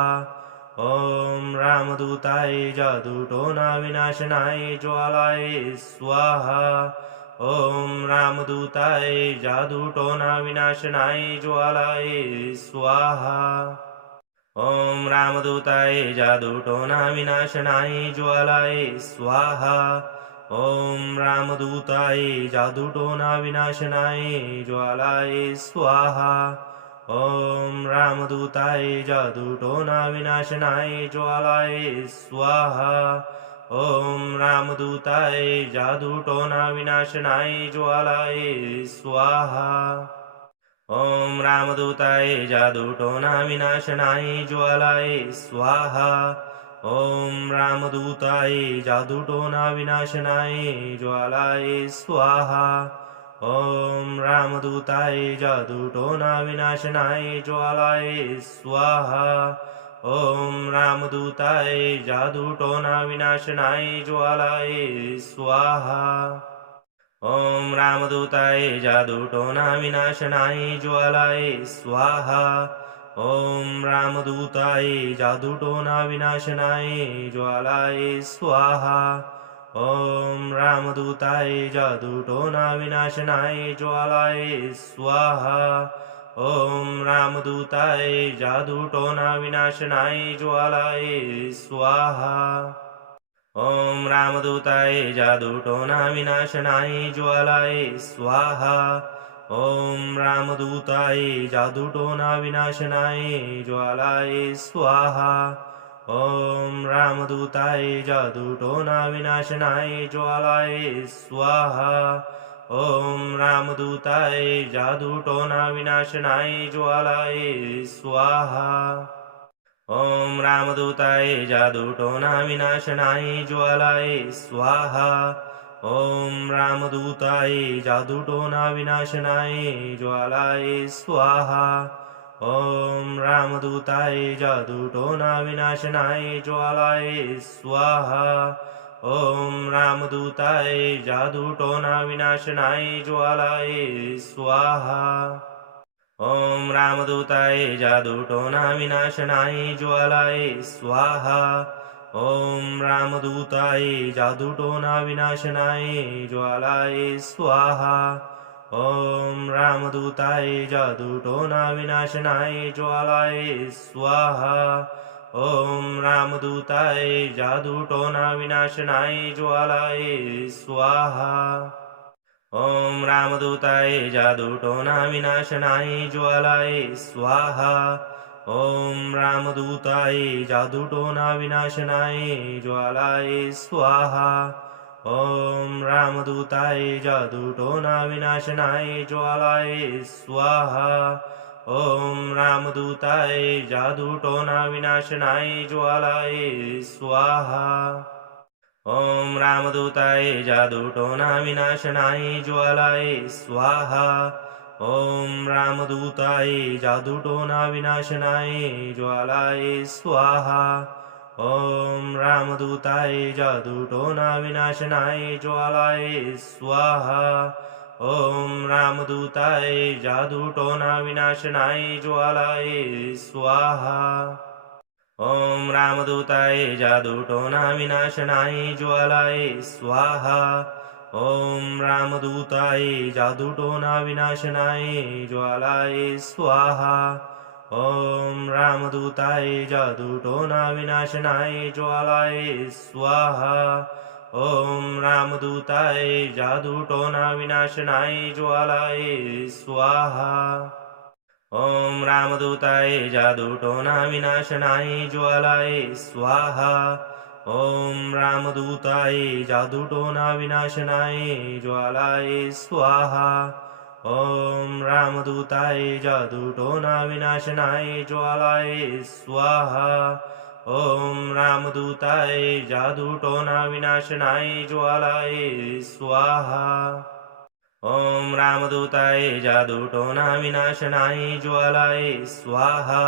ॐ रामदूताय जादूटोना विनाशनाय ज्वालाय स्वाहा ॐ रामदूताय जादूटोना विनाशनाय ज्वालाय स्वाहा ॐ रामदूताय जादूटोना विनाशनाय ज्वालाय स्वाहा ॐ रामदूताय जादूटोना विनाशनाय ज्वालाय स्वाहा ॐ रामदूताय जादूटोना विनाशनाय ज्वालाय स्वाहा ॐ रामदूताय जादूटोना विनाशनाय ज्वालाय स्वाहा ॐ रामदूताय जादूटोना विनाशनाय ज्वालाय स्वाहा ॐ रामदूताय जादूटोना विनाशनाय ज्वालाय स्वाहा ॐ रामदूताय जादूटोना विनाशनाय ज्वालाय स्वाहा ॐ रामदूताय जादूटोना विनाशनाय ज्वालाय स्वाहा ॐ रामदूताय जादूटोना विनाशनाय ज्वालाय स्वाहा ॐ रामदूताय जादूटोना विनाशनाय ज्वालाय स्वाहा ॐ रामदूताय जादूटोना विनाशनाय ज्वालाय स्वाहा ॐ रामदूताय जादूटोना विनाशनाय ज्वालाय स्वाहा ॐ रामदूताय जादूटोना विनाशनाय ज्वालाय स्वाहा ॐ रामदूताय जादूटोना विनाशनाय ज्वालाय स्वाहा ॐ रामदूताय जादूटोना विनाशनाय ज्वालाय स्वाहा ॐ रामदूताय जादूटोना विनाशनाय ज्वालाय स्वाहा ॐ रामदूताय जादूटोना विनाशनाय ज्वालाय स्वाहा ॐ रामदूताय जादूटोना विनाशनाय ज्वालाय स्वाहा ॐ रामदूताय जादूटोना विनाशनाय ज्वालाय स्वाहा ॐ रामदूताय जादूटोना विनाशनाय ज्वालाय स्वाहा ॐ रामदूताय जादूटोना विनाशनाय ज्वालाय स्वाहा ॐ रामदूताय जादूटोना विनाशनाय ज्वालाय स्वाहा ॐ रामदूताय जादूटोना विनाशनाय ज्वालाय स्वाहा ॐ रामदूताय जादूटोना विनाशनाय ज्वालाय स्वाहा ॐ रामदूताय जादूटोना विनाशनाय ज्वालाय स्वाहा ॐ रामदूताय जादूटोना विनाशनाय ज्वालाय स्वाहा ॐ रामदूताय जादूटोना विनाशनाय ज्वालाय स्वाहा ॐ रामदूताय जादूटोना विनाशनाय ज्वालाय स्वाहा ॐ रामदूताय जादूटोना विनाशनाय ज्वालाय स्वाहा ॐ रामदूताय जादूटोना विनाशनाय ज्वालाय स्वाहा ॐ रामदूताय जादूटोना विनाशनाय ज्वालाय स्वाहा ॐ रामदूताय जादूटोना विनाशनाय ज्वालाय स्वाहा ॐ रामदूताय जादूटोना विनाशनाय ज्वालाय स्वाहा ॐ रामदूताय जादूटोना विनाशनाय ज्वालाय स्वाहा ॐ रामदूताय जादूटोना विनाशनाय ज्वालाय स्वाहा ॐ रामदूताय जादूटोना विनाशनाय ज्वालाय स्वाहा ॐ रामदूताय जादूटोना विनाशनाय ज्वालाय स्वाहा ॐ रामदूताय जादूटोना विनाशनाय ज्वालाय स्वाहा ॐ रामदूताय जादूटोना विनाशनाय ज्वालाय स्वाहा ॐ रामदूताय जादूटोना विनाशनाय ज्वालाय स्वाहा ॐ रामदूताय जादूटोना विनाशनाय ज्वालाय स्वाहा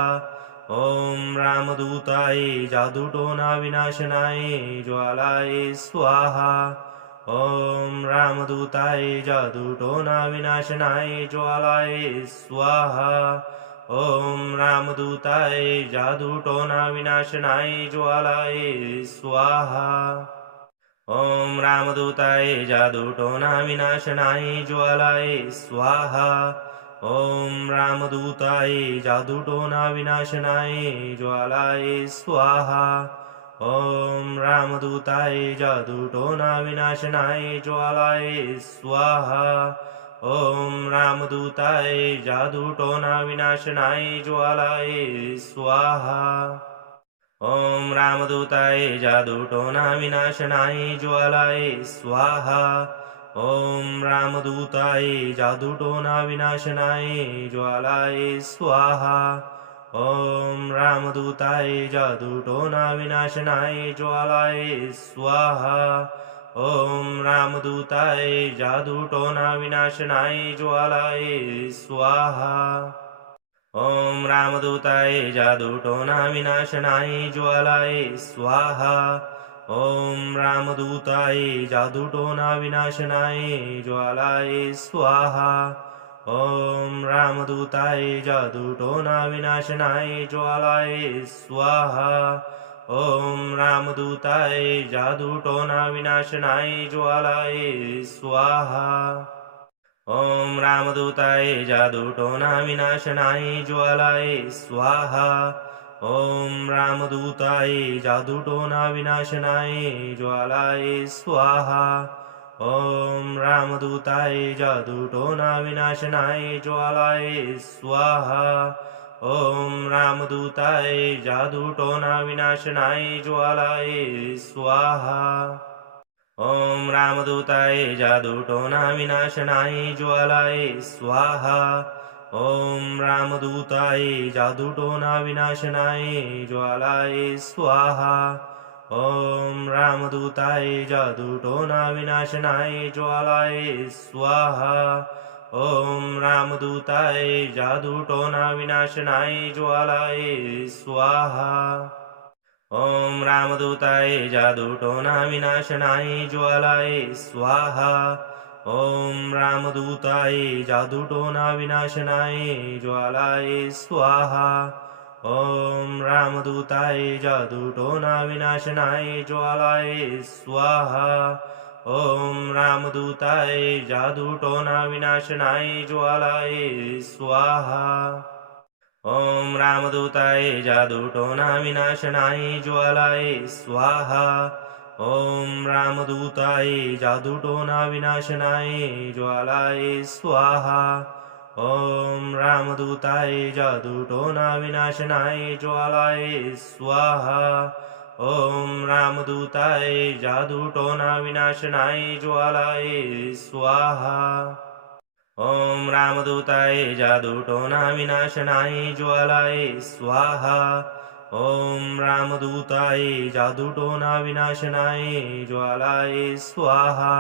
ॐ रामदूताय जादूटोना विनाशनाय ज्वालाय स्वाहा ॐ रामदूताय जादूटोना विनाशनाय ज्वालाय स्वाहा ॐ रामदूताय जादूटोना विनाशनाय ज्वालाय स्वाहा ॐ रामदूताय जादूटोना विनाशनाय ज्वालाय स्वाहा ॐ रामदूताय जादूटोना विनाशनाय ज्वालाय स्वाहा ॐ रामदूताय जादूटोना विनाशनाय ज्वालाय स्वाहा ॐ रामदूताय जादूटोना विनाशनाय ज्वालाय स्वाहा ॐ रामदूताय जादूटोना विनाशनाय ज्वालाय स्वाहा ॐ रामदूताय जादूटोना विनाशनाय ज्वालाय स्वाहा ॐ रामदूताय जादूटोना विनाशनाय ज्वालाय स्वाहा ॐ रामदूताय जादूटोना विनाशनाय ज्वालाय स्वाहा ॐ रामदूताय जादूटोना विनाशनाय ज्वालाय स्वाहा ॐ रामदूताय जादूटोना विनाशनाय ज्वालाय स्वाहा ॐ रामदूताय जादूटोना विनाशनाय ज्वालाय स्वाहा ॐ रामदूताय जादूटोना विनाशनाय ज्वालाय स्वाहा ॐ रामदूताय जादूटोना विनाशनाय ज्वालाय स्वाहा ॐ रामदूताय जादूटोना विनाशनाय ज्वालाय स्वाहा ॐ रामदूताय जादूटोना विनाशनाय ज्वालाय स्वाहा ॐ रामदूताय जादूटोना विनाशनाय ज्वालाय स्वाहा ॐ रामदूताय जादूटोना विनाशनाय ज्वालाय स्वाहा ॐ रामदूताय जादूटोना विनाशनाय ज्वालाय स्वाहा ॐ रामदूताय जादूटोना विनाशनाय ज्वालाय स्वाहा ॐ रामदूताय जादूटोना विनाशनाय ज्वालाय स्वाहा ॐ रामदूताय जादूटोना विनाशनाय ज्वालाय स्वाहा ॐ रामदूताय जादूटोना विनाशनाय ज्वालाय स्वाहा ॐ रामदूताय जादूटोना विनाशनाय ज्वालाय स्वाहा ॐ रामदूताय जादूटोना विनाशनाय ज्वालाय स्वाहा ॐ रामदूताय जादूटोना विनाशनाय ज्वालाय स्वाहा ॐ रामदूताय जादूटोना विनाशनाय ज्वालाय स्वाहा ॐ रामदूताय जादूटोना विनाशनाय ज्वालाय स्वाहा ॐ रामदूताय जादूटोना विनाशनाय ज्वालाय स्वाहा ॐ रामदूताय जादूटोना विनाशनाय ज्वालाय स्वाहा ॐ रामदूताय जादूटोना विनाशनाय ज्वालाय स्वाहा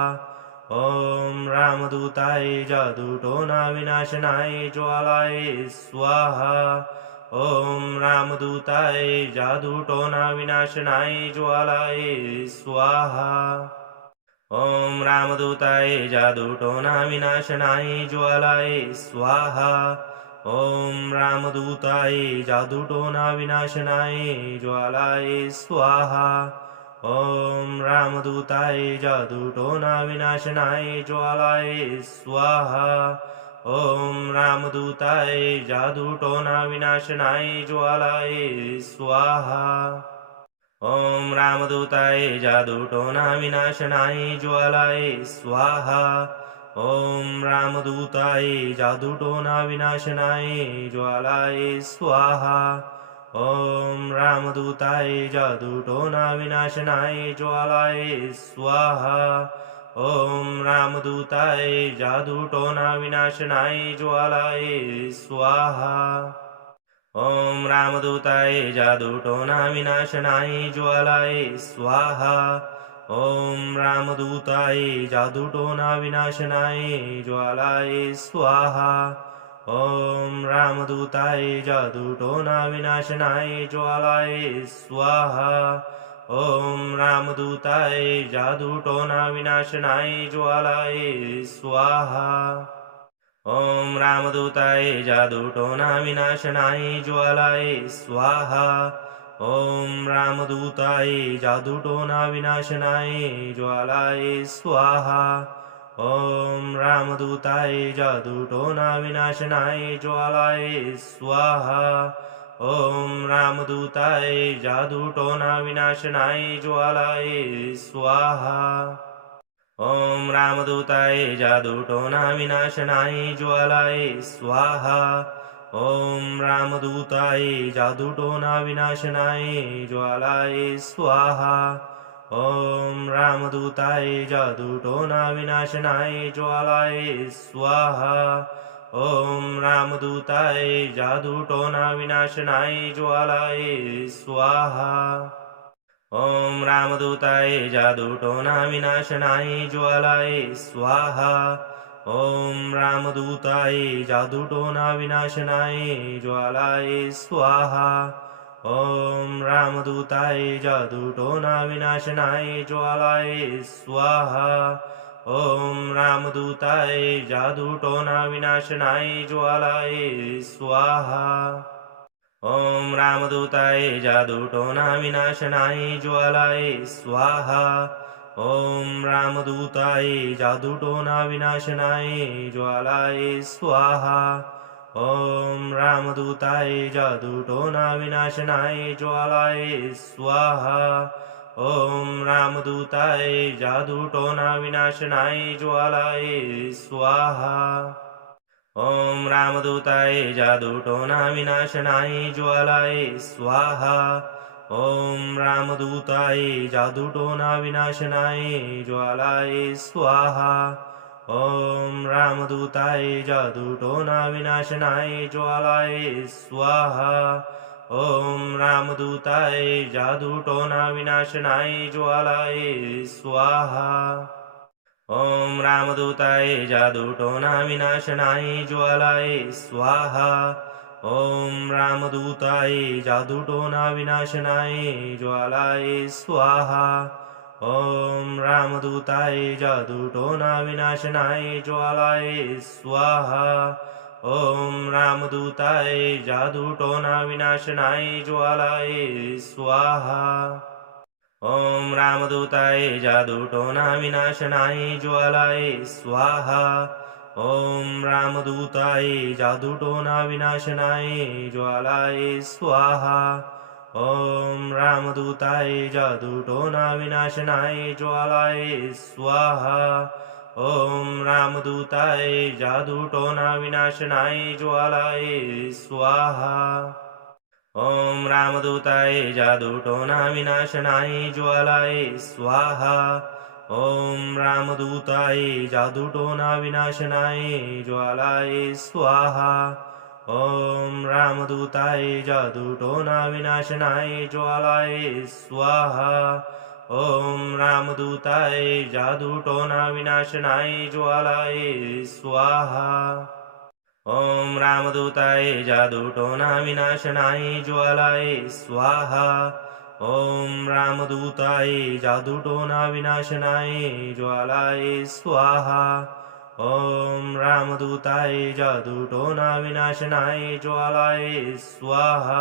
ॐ रामदूताय जादूटोना विनाशनाय ज्वालाय स्वाहा ॐ रामदूताय जादूटोना विनाशनाय ज्वालाय स्वाहा ॐ रामदूताय जादूटोना विनाशनाय ज्वालाय स्वाहा ॐ रामदूताय जादूटोना विनाशनाय ज्वालाय स्वाहा ॐ रामदूताय जादूटोना विनाशनाय ज्वालाय स्वाहा ॐ रामदूताय जादूटोना विनाशनाय ज्वालाय स्वाहा ॐ रामदूताय जादूटोना विनाशनाय ज्वालाय स्वाहा ॐ रामदूताय जादूटोना विनाशनाय ज्वालाय स्वाहा ॐ रामदूताय जादूटोना विनाशनाय ज्वालाय स्वाहा ॐ रामदूताय जादूटोना विनाशनाय ज्वालाय स्वाहा ॐ रामदूताय जादूटोना विनाशनाय ज्वालाय स्वाहा ॐ रामदूताय जादूटोना विनाशनाय ज्वालाय स्वाहा ॐ रामदूताय जादूटोना विनाशनाय ज्वालाय स्वाहा ॐ रामदूताय जादूटोना विनाशनाय ज्वालाय स्वाहा ॐ रामदूताय जादूटोना विनाशनाय ज्वालाय स्वाहा ॐ रामदूताय जादूटोना विनाशनाय ज्वालाय स्वाहा ॐ रामदूताय जादूटोना विनाशनाय ज्वालाय स्वाहा ॐ रामदूताय जादूटोना विनाशनाय ज्वालाय स्वाहा ॐ रामदूताय जादूटोना विनाशनाय ज्वालाय स्वाहा ॐ रामदूताय जादूटोना विनाशनाय ज्वालाय स्वाहा ॐ रामदूताय जादूटोना विनाशनाय ज्वालाय स्वाहा ॐ रामदूताय जादूटोना विनाशनाय ज्वालाय स्वाहा ॐ रामदूताय जादूटोना विनाशनाय ज्वालाय स्वाहा ॐ रामदूताय जादूटोना विनाशनाय ज्वालाय स्वाहा ॐ रामदूताय जादूटोना विनाशनाय ज्वालाय स्वाहा ॐ रामदूताय जादूटोना विनाशनाय ज्वालाय स्वाहा ॐ रामदूताय जादूटोना विनाशनाय ज्वालाय स्वाहा ॐ रामदूताय जादूटोना विनाशनाय ज्वालाय स्वाहा ॐ रामदूताय जादूटोना विनाशनाय ज्वालाय स्वाहा ॐ रामदूताय जादूटोना विनाशनाय ज्वालाय स्वाहा ॐ रामदूताय जादूटोना विनाशनाय ज्वालाय स्वाहा ॐ रामदूताय जादूटोना विनाशनाय ज्वालाय स्वाहा ॐ रामदूताय जादूटोना विनाशनाय ज्वालाय स्वाहा ॐ रामदूताय जादूटोना विनाशनाय ज्वालाय स्वाहा ॐ रामदूताय जादूटोना विनाशनाय ज्वालाय स्वाहा ॐ रामदूताय जादूटोना विनाशनाय ज्वालाय स्वाहा ॐ रामदूताय जादूटोना विनाशनाय ज्वालाय स्वाहा ॐ रामदूताय जादूटोना विनाशनाय ज्वालाय स्वाहा ॐ रामदूताय जादूटोना विनाशनाय ज्वालाय स्वाहा ॐ रामदूताय जादूटोना विनाशनाय ज्वालाय स्वाहा ॐ रामदूताय जादूटोना विनाशनाय ज्वालाय स्वाहा ॐ रामदूताय जादूटोना विनाशनाय ज्वालाय स्वाहा ॐ रामदूताय जादूटोना विनाशनाय ज्वालाय स्वाहा ॐ रामदूताय जादूटोना विनाशनाय ज्वालाय स्वाहा ॐ रामदूताय जादूटोना विनाशनाय ज्वालाय स्वाहा ॐ रामदूताय जादूटोना विनाशनाय ज्वालाय स्वाहा ॐ रामदूताय जादूटोना विनाशनाय ज्वालाय स्वाहा ॐ रामदूताय जादूटोना विनाशनाय ज्वालाय स्वाहा ॐ रामदूताय जादूटोना विनाशनाय ज्वालाय स्वाहा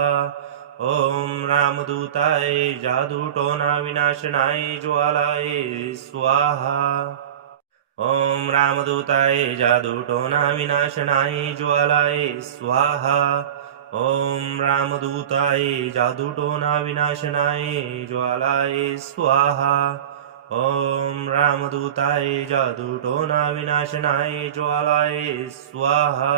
ॐ रामदूताय जादूटोना विनाशनाय ज्वालाय स्वाहा ॐ रामदूताय जादूटोना विनाशनाय ज्वालाय स्वाहा ॐ रामदूताय जादूटोना विनाशनाय ज्वालाय स्वाहा ॐ रामदूताय जादूटोना विनाशनाय ज्वालाय स्वाहा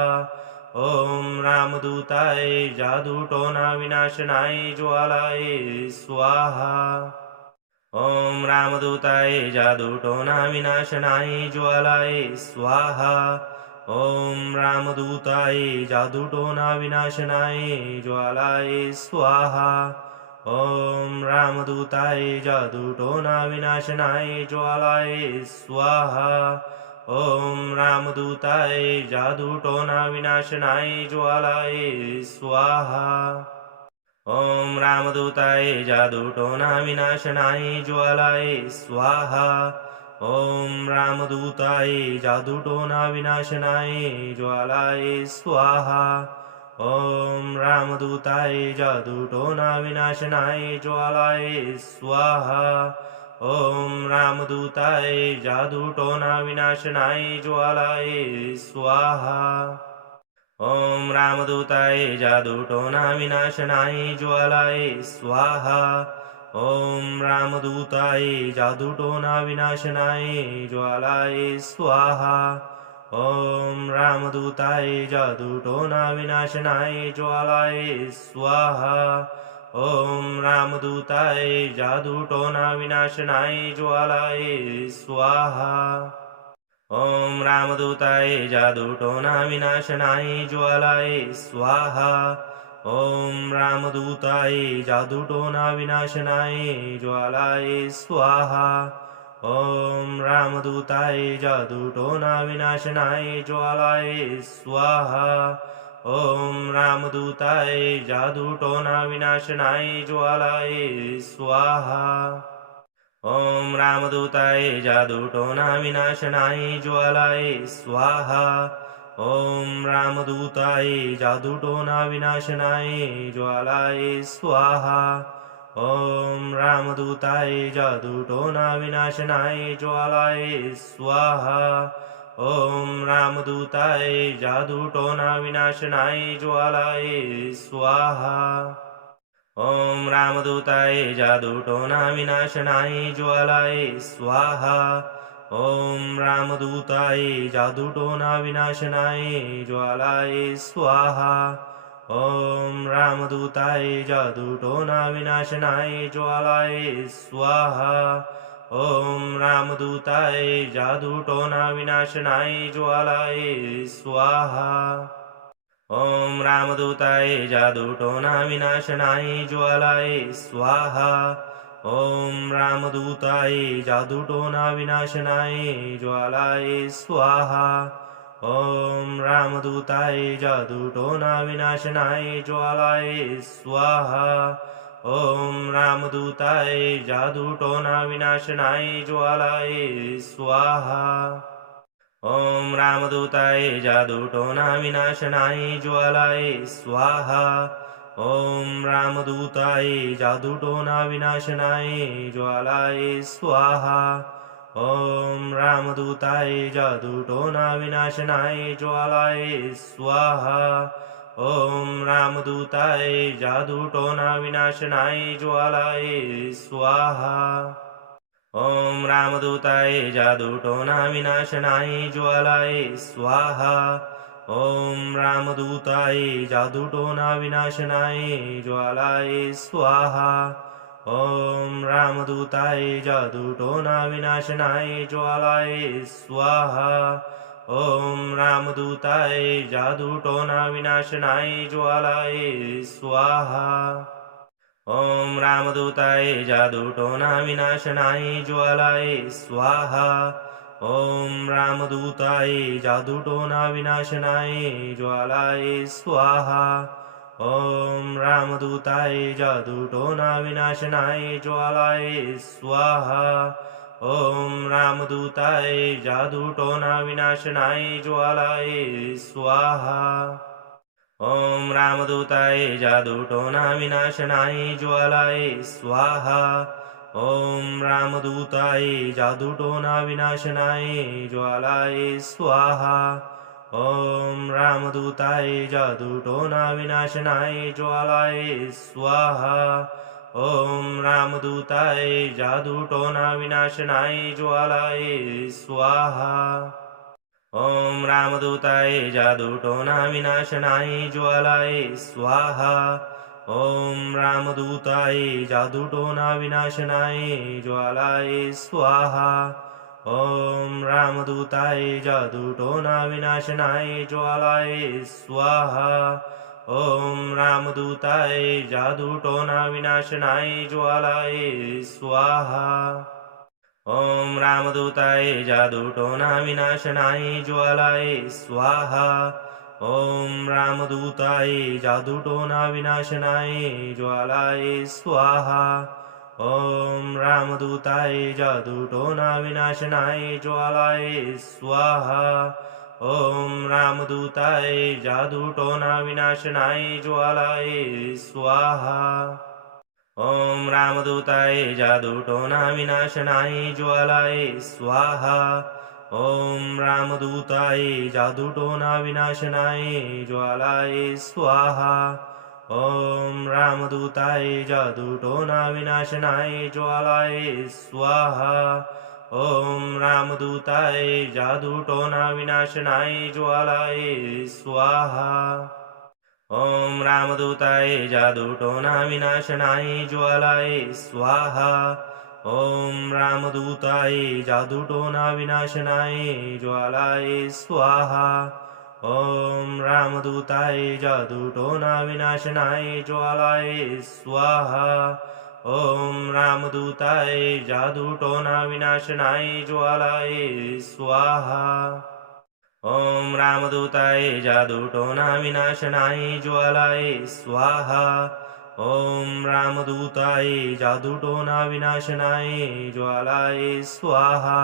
ॐ रामदूताय जादूटोना विनाशनाय ज्वालाय स्वाहा ॐ रामदूताय जादूटोना विनाशनाय ज्वालाय स्वाहा ॐ रामदूताय जादूटोना विनाशनाय ज्वालाय स्वाहा ॐ रामदूताय जादूटोना विनाशनाय ज्वालाय स्वाहा ॐ रामदूताय जादूटोना विनाशनाय ज्वालाय स्वाहा ॐ रामदूताय जादूटोना विनाशनाय ज्वालाय स्वाहा ॐ रामदूताय जादूटोना विनाशनाय ज्वालाय स्वाहा ॐ रामदूताय जादूटोना विनाशनाय ज्वालाय स्वाहा ॐ रामदूताय जादूटोना विनाशनाय ज्वालाय स्वाहा ॐ रामदूताय जादूटोना विनाशनाय ज्वालाय स्वाहा ॐ रामदूताय जादूटोना विनाशनाय ज्वालाय स्वाहा ॐ रामदूताय जादूटोना विनाशनाय ज्वालाय स्वाहा ॐ रामदूताय जादूटोना विनाशनाय ज्वालाय स्वाहा ॐ रामदूताय जादूटोना विनाशनाय ज्वालाय स्वाहा ॐ रामदूताय जादूटोना विनाशनाय ज्वालाय स्वाहा ॐ रामदूताय जादूटोना विनाशनाय ज्वालाय स्वाहा ॐ रामदूताय जादूटोना विनाशनाय ज्वालाय स्वाहा ॐ रामदूताय जादूटोना विनाशनाय ज्वालाय स्वाहा ॐ रामदूताय जादूटोना विनाशनाय ज्वालाय स्वाहा ॐ रामदूताय जादूटोना विनाशनाय ज्वालाय स्वाहा ॐ रामदूताय जादूटोना विनाशनाय ज्वालाय स्वाहा ॐ रामदूताय जादूटोना विनाशनाय ज्वालाय स्वाहा ॐ रामदूताय जादूटोना विनाशनाय ज्वालाय स्वाहा ॐ रामदूताय जादूटोना विनाशनाय ज्वालाय स्वाहा ॐ रामदूताय जादूटोना विनाशनाय ज्वालाय स्वाहा ॐ रामदूताय जादूटोना विनाशनाय ज्वालाय स्वाहा ॐ रामदूताय जादूटोना विनाशनाय ज्वालाय स्वाहा ॐ रामदूताय जादूटोना विनाशनाय ज्वालाय स्वाहा ॐ रामदूताय जादूटोना विनाशनाय ज्वालाय स्वाहा ॐ रामदूताय जादूटोना विनाशनाय ज्वालाय स्वाहा ॐ रामदूताय जादूटोना विनाशनाय ज्वालाय स्वाहा ॐ रामदूताय जादूटोना विनाशनाय ज्वालाय स्वाहा ॐ रामदूताय जादूटोना विनाशनाय ज्वालाय स्वाहा ॐ रामदूताय जादूटोना विनाशनाय ज्वालाय स्वाहा ॐ रामदूताय जादूटोना विनाशनाय ज्वालाय स्वाहा ॐ रामदूताय जादूटोना विनाशनाय ज्वालाय स्वाहा ॐ रामदूताय जादूटोना विनाशनाय ज्वालाय स्वाहा ॐ रामदूताय जादूटोना विनाशनाय ज्वालाय स्वाहा ॐ रामदूताय जादूटोना विनाशनाय ज्वालाय स्वाहा ॐ रामदूताय जादूटोना विनाशनाय ज्वालाय स्वाहा ॐ रामदूताय जादूटोना विनाशनाय ज्वालाय स्वाहा ॐ रामदूताय जादूटोना विनाशनाय ज्वालाय स्वाहा ॐ रामदूताय जादूटोना विनाशनाय ज्वालाय स्वाहा ॐ रामदूताय जादूटोना विनाशनाय ज्वालाय स्वाहा ॐ रामदूताय जादूटोना विनाशनाय ज्वालाय स्वाहा ॐ रामदूताय जादूटोना विनाशनाय ज्वालाय स्वाहा ॐ रामदूताय जादूटोना विनाशनाय ज्वालाय स्वाहा ॐ रामदूताय जादूटोना विनाशनाय ज्वालाय स्वाहा ॐ रामदूताय जादूटोना विनाशनाय ज्वालाय स्वाहा ॐ रामदूताय जादूटोना विनाशनाय ज्वालाय स्वाहा ॐ रामदूताय जादूटोना विनाशनाय ज्वालाय स्वाहा ॐ रामदूताय जादूटोना विनाशनाय ज्वालाय स्वाहा ॐ रामदूताय जादूटोना विनाशनाय ज्वालाय स्वाहा ॐ रामदूताय जादूटोना विनाशनाय ज्वालाय स्वाहा ॐ रामदूताय जादूटोना विनाशनाय ज्वालाय स्वाहा ॐ रामदूताय जादूटोना विनाशनाय ज्वालाय स्वाहा ॐ रामदूताय जादूटोना विनाशनाय ज्वालाय स्वाहा ॐ रामदूताय जादूटोना विनाशनाय ज्वालाय स्वाहा ॐ रामदूताय जादूटोना विनाशनाय ज्वालाय स्वाहा ॐ रामदूताय जादूटोना विनाशनाय ज्वालाय स्वाहा ॐ रामदूताय जादूटोना विनाशनाय ज्वालाय स्वाहा ॐ रामदूताय जादूटोना विनाशनाय ज्वालाय स्वाहा ॐ रामदूताय जादूटोना विनाशनाय ज्वालाय स्वाहा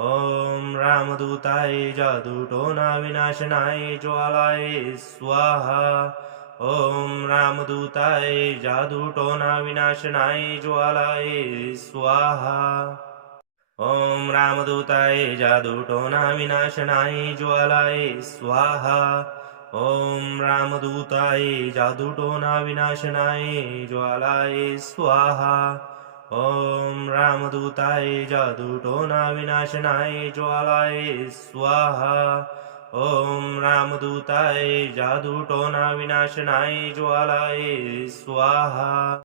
ॐ रामदूताय जादूटोना विनाशनाय ज्वालाय स्वाहा ॐ रामदूताय जादूटोना विनाशनाय ज्वालाय स्वाहा ॐ रामदूताय जादूटोना विनाशनाय ज्वालाय स्वाहा ॐ रामदूताय जादूटोना विनाशनाय ज्वालाय स्वाहा ॐ रामदूताय जादूटोना विनाशनाय ज्वालाय स्वाहा ॐ रामदूताय जादूटोना विनाशनाय ज्वालाय स्वाहा।